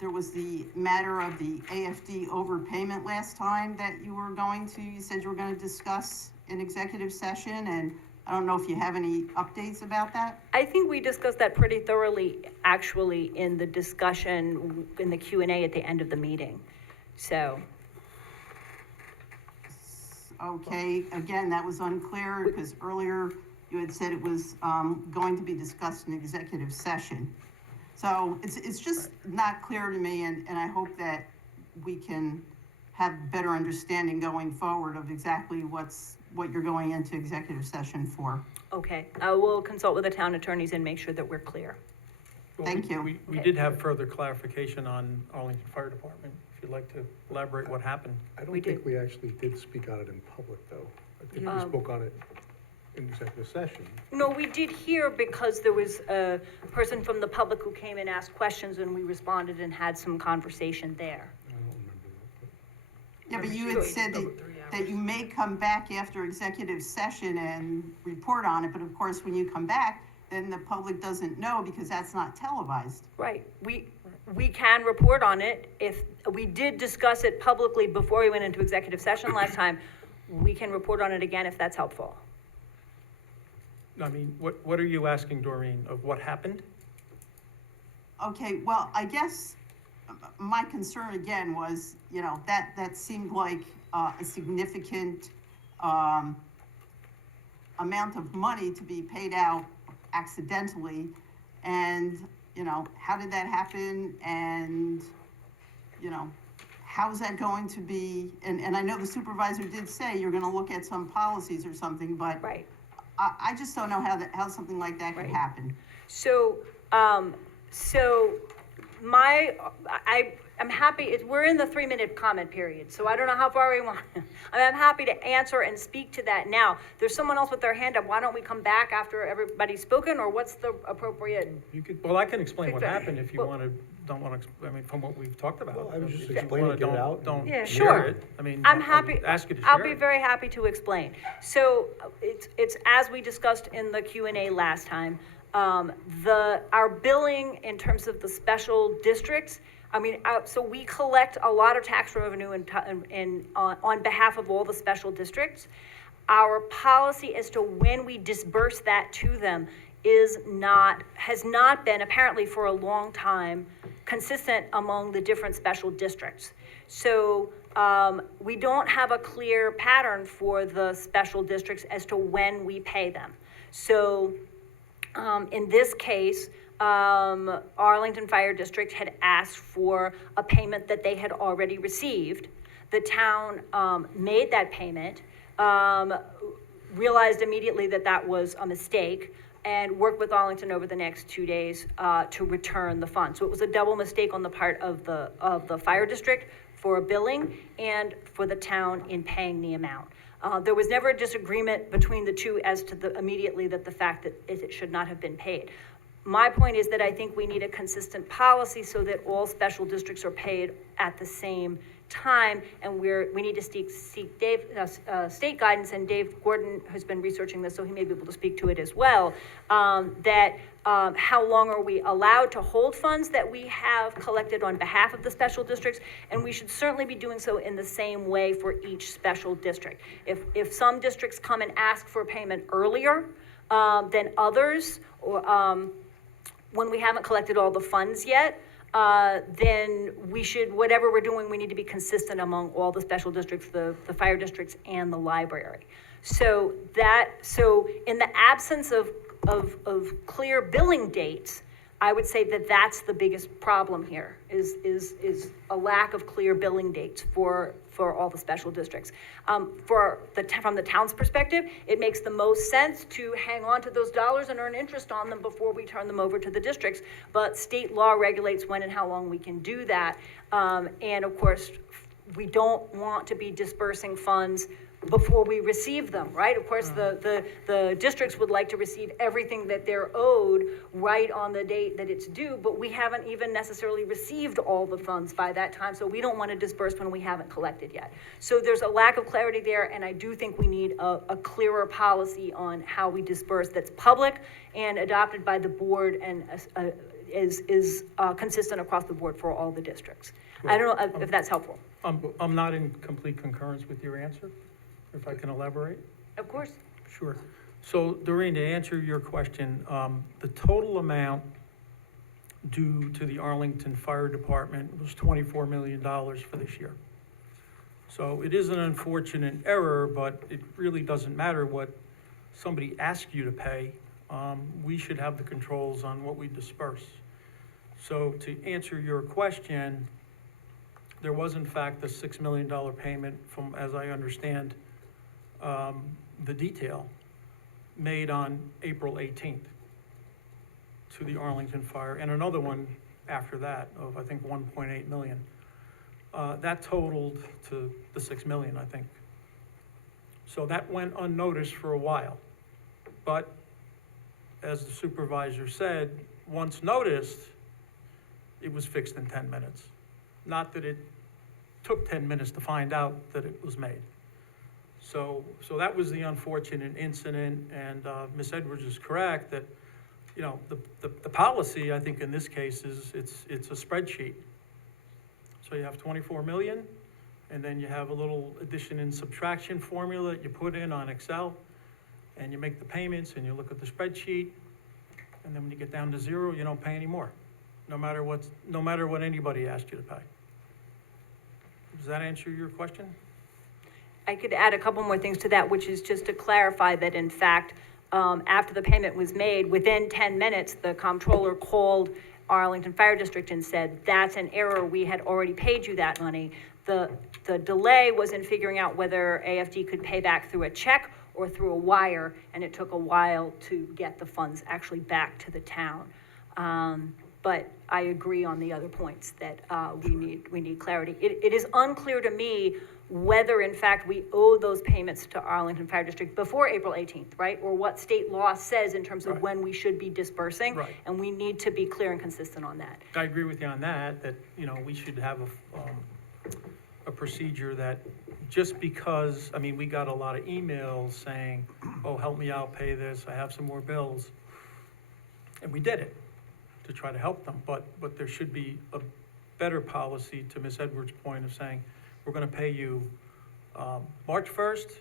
there was the matter of the AFD overpayment last time that you said you were gonna discuss in executive session, and I don't know if you have any updates about that? I think we discussed that pretty thoroughly, actually, in the discussion, in the Q&A at the end of the meeting, so. Okay, again, that was unclear, because earlier you had said it was, going to be discussed in executive session. So it's just not clear to me, and I hope that we can have better understanding going forward of exactly what you're going into executive session for. Okay, I will consult with the town attorneys and make sure that we're clear. Well, Thank you. We did have further clarification on Arlington Fire Department, if you'd like to elaborate what happened. I don't We think did. we actually did speak on it in public, though. I think we spoke on it in executive session. No, we did hear because there was a person from the public who came and asked questions and we responded and had some conversation there. I don't remember that. Yeah, but you had said that you may come back after executive session and report on it, but of course, when you come back, then the public doesn't know because that's not televised. Right, we can report on it. If, we did discuss it publicly before we went into executive session last time. We can report on it again if that's helpful. I mean, what are you asking, Doreen, of what happened? Okay, well, I guess my concern again was, that seemed like a significant amount of money to be paid out accidentally. And, how did that happen? And, how is that going to be? And I know the supervisor did say you're gonna look at some policies or something, but Right. I just don't know how something like that could Right. happen. So, I'm happy, we're in the 3-minute comment period, so I don't know how far we want. I'm happy to answer and speak to that now. There's someone else with their hand up, why don't we come back after everybody's spoken, or what's the appropriate? Well, I can explain what Quick- happened if you well- don't want to, I mean, from what we've talked about. Well, I was just If you explaining, wanna, get it out. Don't Yeah, share sure. it. I mean, I'm I happy, would ask you to share I'll be it. very happy to explain. So, it's as we discussed in the Q&A last time, our billing in terms of the special districts, so we collect a lot of tax revenue on behalf of all the special districts. Our policy as to when we disperse that to them has not been, apparently for a long time, consistent among the different special districts. So, we don't have a clear pattern for the special districts as to when we pay them. So, in this case, Arlington Fire District had asked for a payment that they had already received. The town made that payment, realized immediately that that was a mistake, and worked with Arlington over the next 2 days to return the funds. So it was a double mistake on the part of the fire district for billing and for the town in paying the amount. There was never a disagreement between the two as to the fact that it should not have been paid. My point is that I think we need a consistent policy so that all special districts are paid at the same time, and we need to seek state guidance, and Dave Gordon has been researching this, so he may be able to speak to it as well, how long are we allowed to hold funds that we have collected on behalf of the special districts, and we should certainly be doing so in the same way for each special district. If some districts come and ask for payment earlier than others, or when we haven't collected all the funds yet, then whatever we're doing, we need to be consistent among all the special districts, the fire districts, and the library. So in the absence of clear billing dates, I would say that that's the biggest problem here, is a lack of clear billing dates for all the special districts. From the town's perspective, it makes the most sense to hang on to those dollars and earn interest on them before we turn them over to the districts. But state law regulates when and how long we can do that. And of course, we don't want to be dispersing funds before we receive them, right? Of course, the districts would like to receive everything that they're owed right on the date that it's due, but we haven't even necessarily received all the funds by that time, so we don't want to disperse when we haven't collected yet. So there's a lack of clarity there, and I do think we need a clearer policy on how we disperse that's public and adopted by the board and is consistent across the board for all the districts. I don't know if that's helpful. I'm not in complete concurrence with your answer, if I can elaborate. Of course. Sure. So Doreen, to answer your question, the total amount due to the Arlington Fire Department was $24 million for this year. So it is an unfortunate error, but it really doesn't matter what somebody asks you to pay. We should have the controls on what we disperse. So to answer your question, there was in fact a $6 million payment from, as I understand, the detail made on April 18th to the Arlington Fire, and another one after that of, I think, 1.8 million. That totaled to the 6 million, I think. So that went unnoticed for a while. But as the supervisor said, once noticed, it was fixed in 10 minutes. Not that it took 10 minutes to find out that it was made. So that was the unfortunate incident, and Ms. Edwards is correct that, you know, the policy, I think in this case, is it's a spreadsheet. So you have 24 million, and then you have a little addition and subtraction formula that you put in on Excel, and you make the payments, and you look at the spreadsheet, and then when you get down to zero, you don't pay any more, no matter what anybody asked you to pay. Does that answer your question? I could add a couple more things to that, which is just to clarify that in fact, after the payment was made, within 10 minutes, the comptroller called Arlington Fire District and said, that's an error, we had already paid you that money. The delay was in figuring out whether AFD could pay back through a check or through a wire, and it took a while to get the funds actually back to the town. But I agree on the other points that we need clarity. It is unclear to me whether in fact we owe those payments to Arlington Fire District before April 18th, right? Or what state law says in terms of Right. when we should be dispersing. Right. And we need to be clear and consistent on that. I agree with you on that, you know, we should have a procedure that just because, I mean, we got a lot of emails saying, oh, help me out, pay this, I have some more bills. And we did it to try to help them, but there should be a better policy, to Ms. Edwards' point of saying, we're gonna pay you March 1st,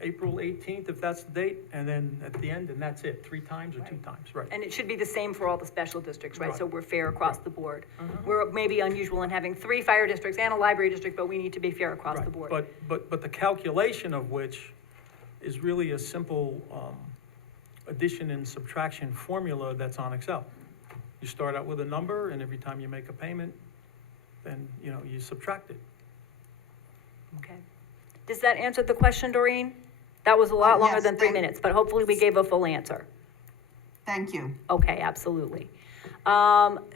April 18th, if that's the date, and then at the end, and that's it, 3 times or 2 times, right? And it should be the same for all the special districts, right? Right. So we're fair across the board. We're maybe unusual in having 3 fire districts and a library district, but we need to be fair across the Right. board. But the calculation of which is really a simple addition and subtraction formula that's on Excel. You start out with a number, and every time you make a payment, then, you know, you subtract it. Okay. Does that answer the question, Doreen? That was a lot longer yes, than 3 thank- minutes, but hopefully we gave a full answer. Thank you. Okay, absolutely.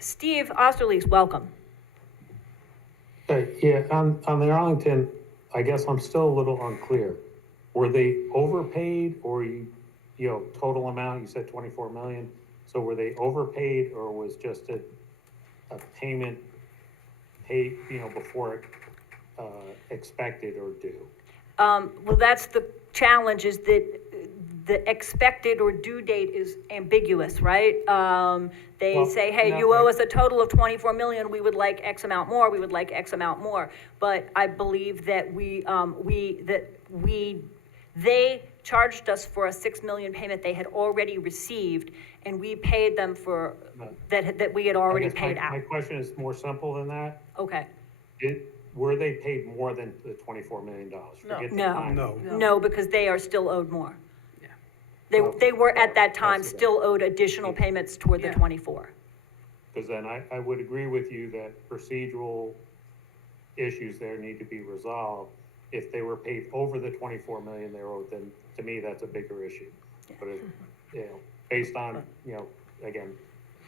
Steve Osterlies, welcome. Yeah, on the Arlington, I guess I'm still a little unclear. Were they overpaid or total amount, you said 24 million? So were they overpaid or was just a payment paid, before expected or due? Well, that's the challenge, is that the expected or due date is ambiguous, right? They Well, say, hey, no, you owe us a total of 24 million, we would like X amount more, we would like X amount more. But I believe that they charged us for a 6 million payment they had already received, and we paid them for, No. that we had already I guess paid my out. question is more simple than that. Okay, Were they paid more than the $24 million? No. Forget the No. timing. no, because they are still owed more. Well, They were at that time that's- still owed additional payments toward the Yeah. 24. Because then I would agree with you that procedural issues there need to be resolved. If they were paid over the 24 million they owed, then to me, that's a bigger issue. But based on, again,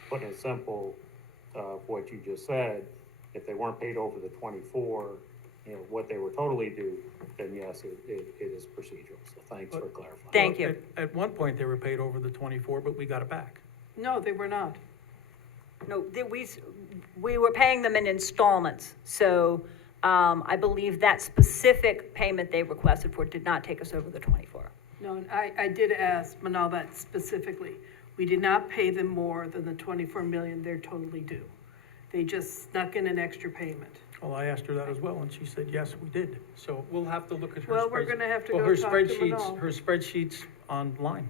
putting it simple, what you just said, If they weren't paid over the 24, what they were totally due, then yes, it is procedural. So thanks for clarifying. Thank Well, you. At one point, they were paid over the 24, but we got it back. No, they were not. No, we were paying them in installments, so, I believe that specific payment they requested for did not take us over the 24. No, and I did ask Manal that specifically. We did not pay them more than the 24 million they're totally due. They just snuck in an extra payment. Well, I asked her that as well, and she said, yes, we did. So we'll have to look at her. Well, we're gonna have to well, go her talk to spreadsheets- Manal. Her spreadsheet's online.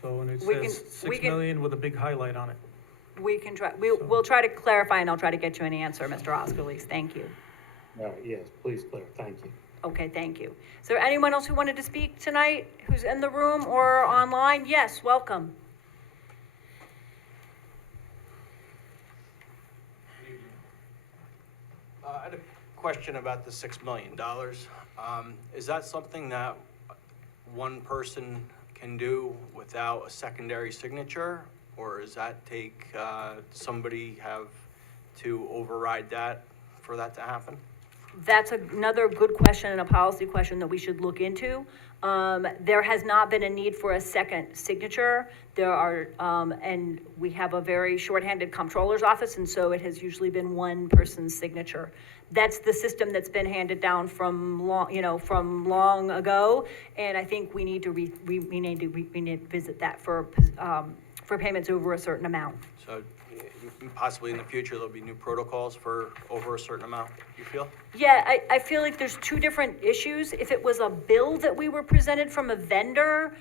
So, and it We can- says we 6 can- million with a big highlight on it. We can try, we'll try to clarify, and I'll try to get you an answer, Mr. Oscarlees. Thank you. Yes, please, Claire, thank you. Okay, thank you. Is there anyone else who wanted to speak tonight, who's in the room or online? Yes, welcome. I had a question about the $6 million. Is that something that one person can do without a secondary signature? Or does that take, somebody have to override that for that to happen? That's another good question and a policy question that we should look into. There has not been a need for a second signature. There are, and we have a very shorthanded comptroller's office, and so it has usually been one person's signature. That's the system that's been handed down from long ago, and I think we need to revisit that for payments over a certain amount. So possibly in the future, there'll be new protocols for over a certain amount, you feel? Yeah, I feel like there's two different issues. If it was a bill that we were presented from a vendor,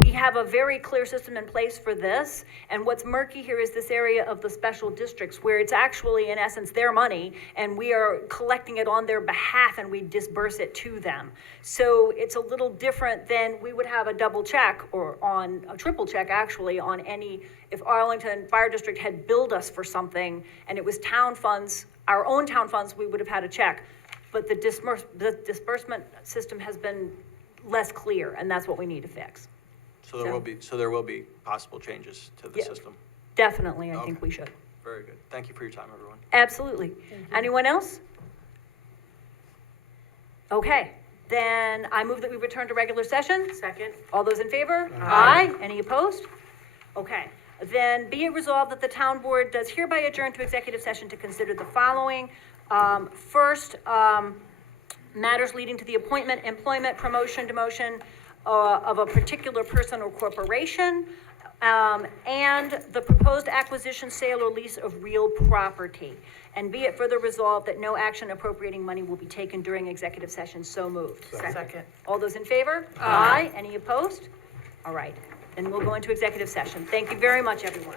we have a very clear system in place for this. And what's murky here is this area of the special districts where it's actually, in essence, their money and we are collecting it on their behalf and we disperse it to them. So it's a little different than we would have a double check or on a triple check actually on any, if Arlington Fire District had billed us for something and it was town funds, our own town funds, we would have had a check. But the disbursement system has been less clear and that's what we need to fix. So there will be possible changes to the Yeah. system. Definitely, I think we should. Very good. Thank you for your time, everyone. Absolutely. Anyone else? Okay, then I move that we return to regular session. Second? All those in favor? Aye. Any opposed? Okay, then be it resolved that the town board does hereby adjourn to executive session to consider the following. First, matters leading to the appointment, employment, promotion, demotion of a particular person or corporation, and the proposed acquisition, sale, or lease of real property. And be it further resolved that no action appropriating money will be taken during executive session. So moved. Second. All those in favor? Aye. Any opposed? All right, then we'll go into executive session. Thank you very much, everyone.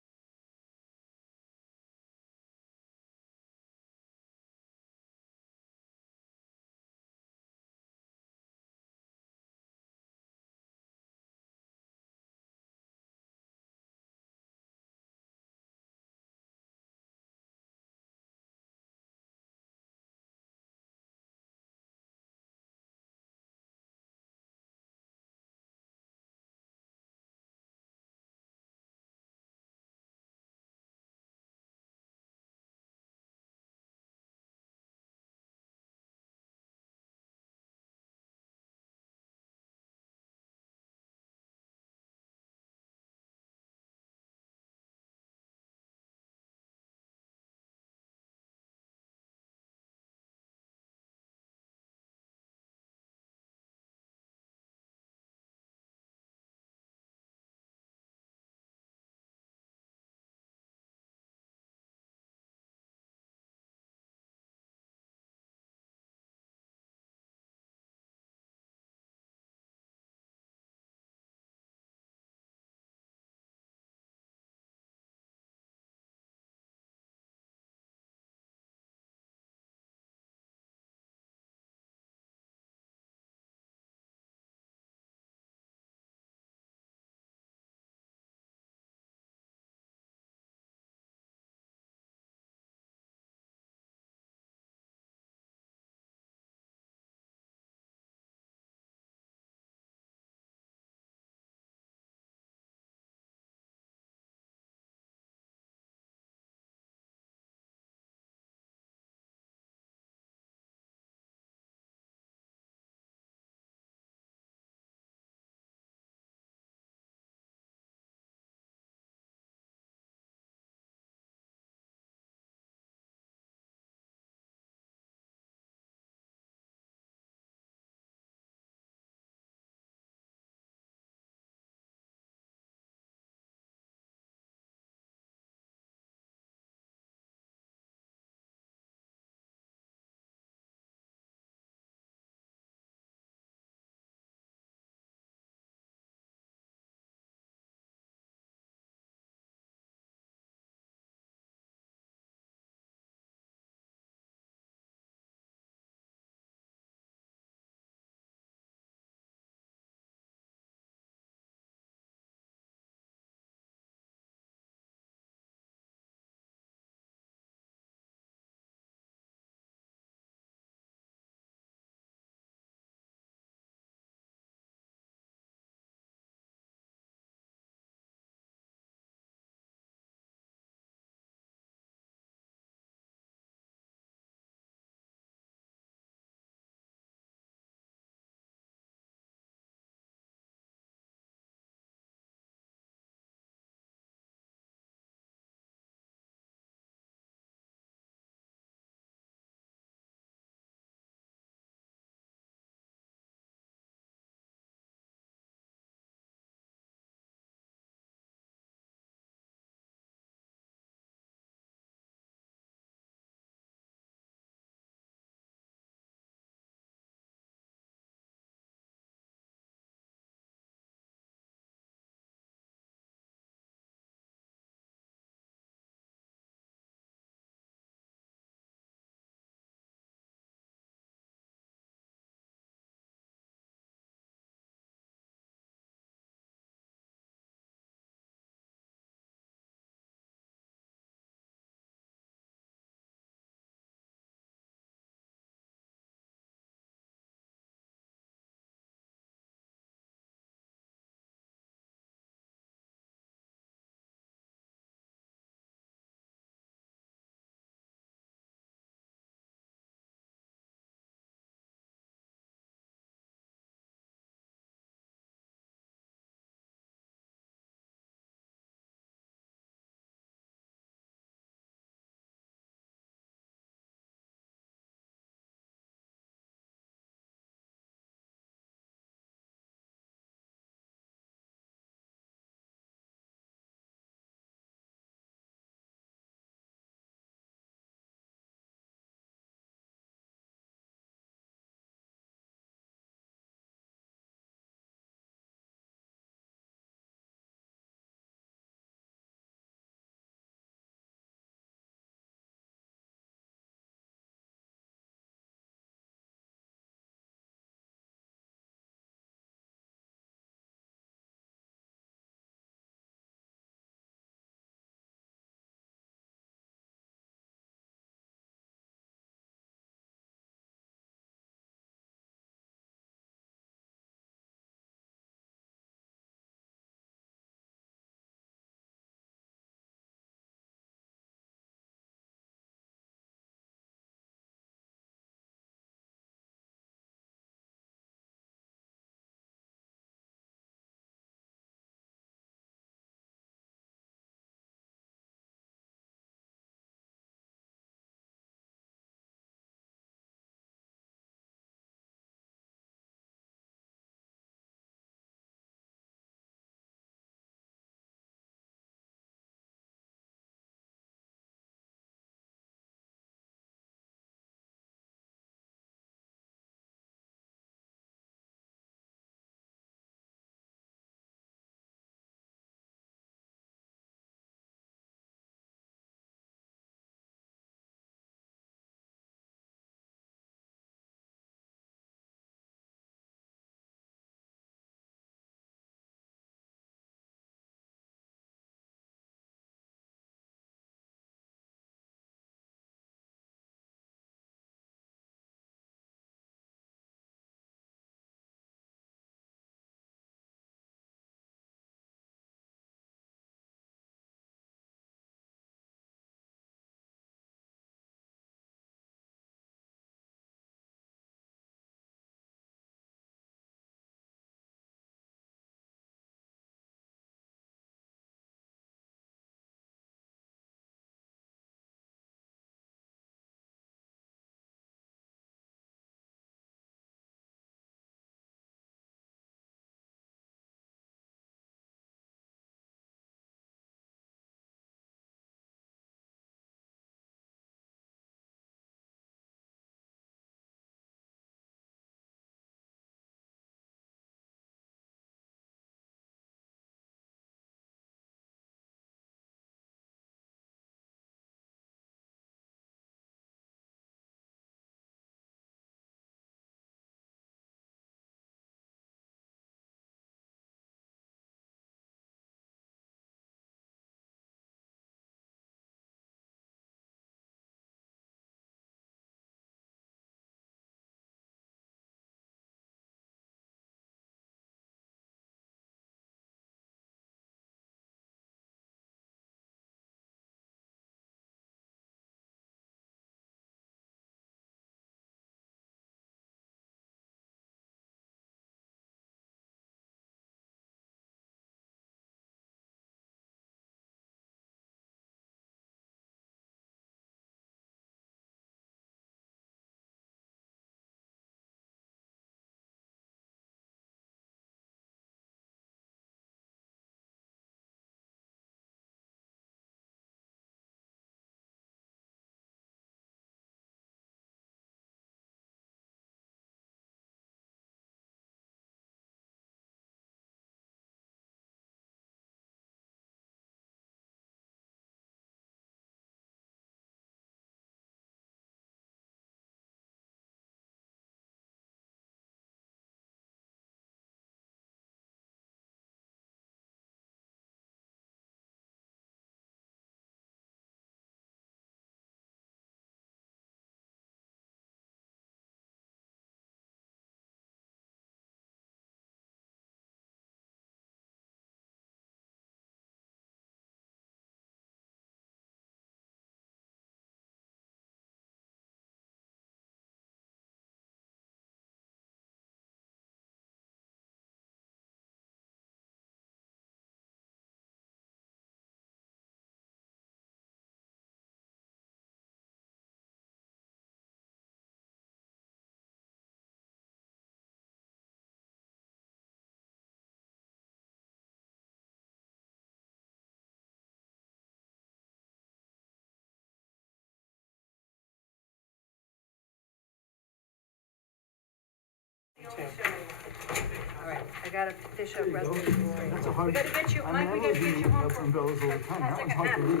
All right, I gotta fish up resolution three. That's a hard. We gotta get you, I mean, Mike, I we was gotta get you reading home from. umbrellas all the time, that one's hard to read.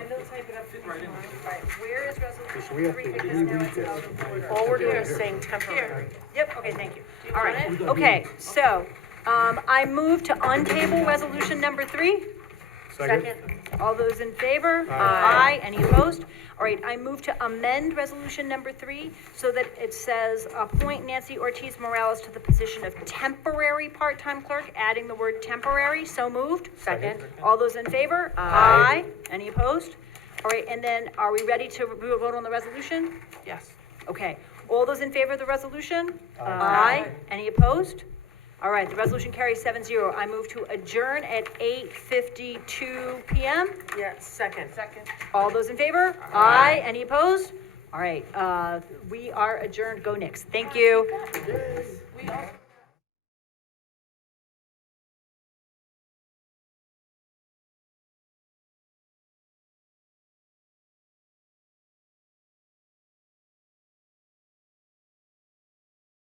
And they'll type it up for you tomorrow. All right, where is resolution we have three, to because now it's out of order. All we're doing is saying temporary. Yep, okay, thank you. All right, okay, so, I move to untable resolution number 3. Second. All those in favor? Aye. Any opposed? All right, I move to amend resolution number 3 so that it says appoint Nancy Ortiz Morales to the position of temporary part-time clerk, adding the word temporary. So moved. Second. All those in favor? Aye. Any opposed? All right, and then are we ready to vote on the resolution? Yes. Okay, all those in favor of the resolution? Aye. Any opposed? All right, the resolution carries 7-0. I move to adjourn at 8:52 PM. Yes, second. All those in favor? Aye. Any opposed? All right, we are adjourned. Go Knicks. Thank you. We all.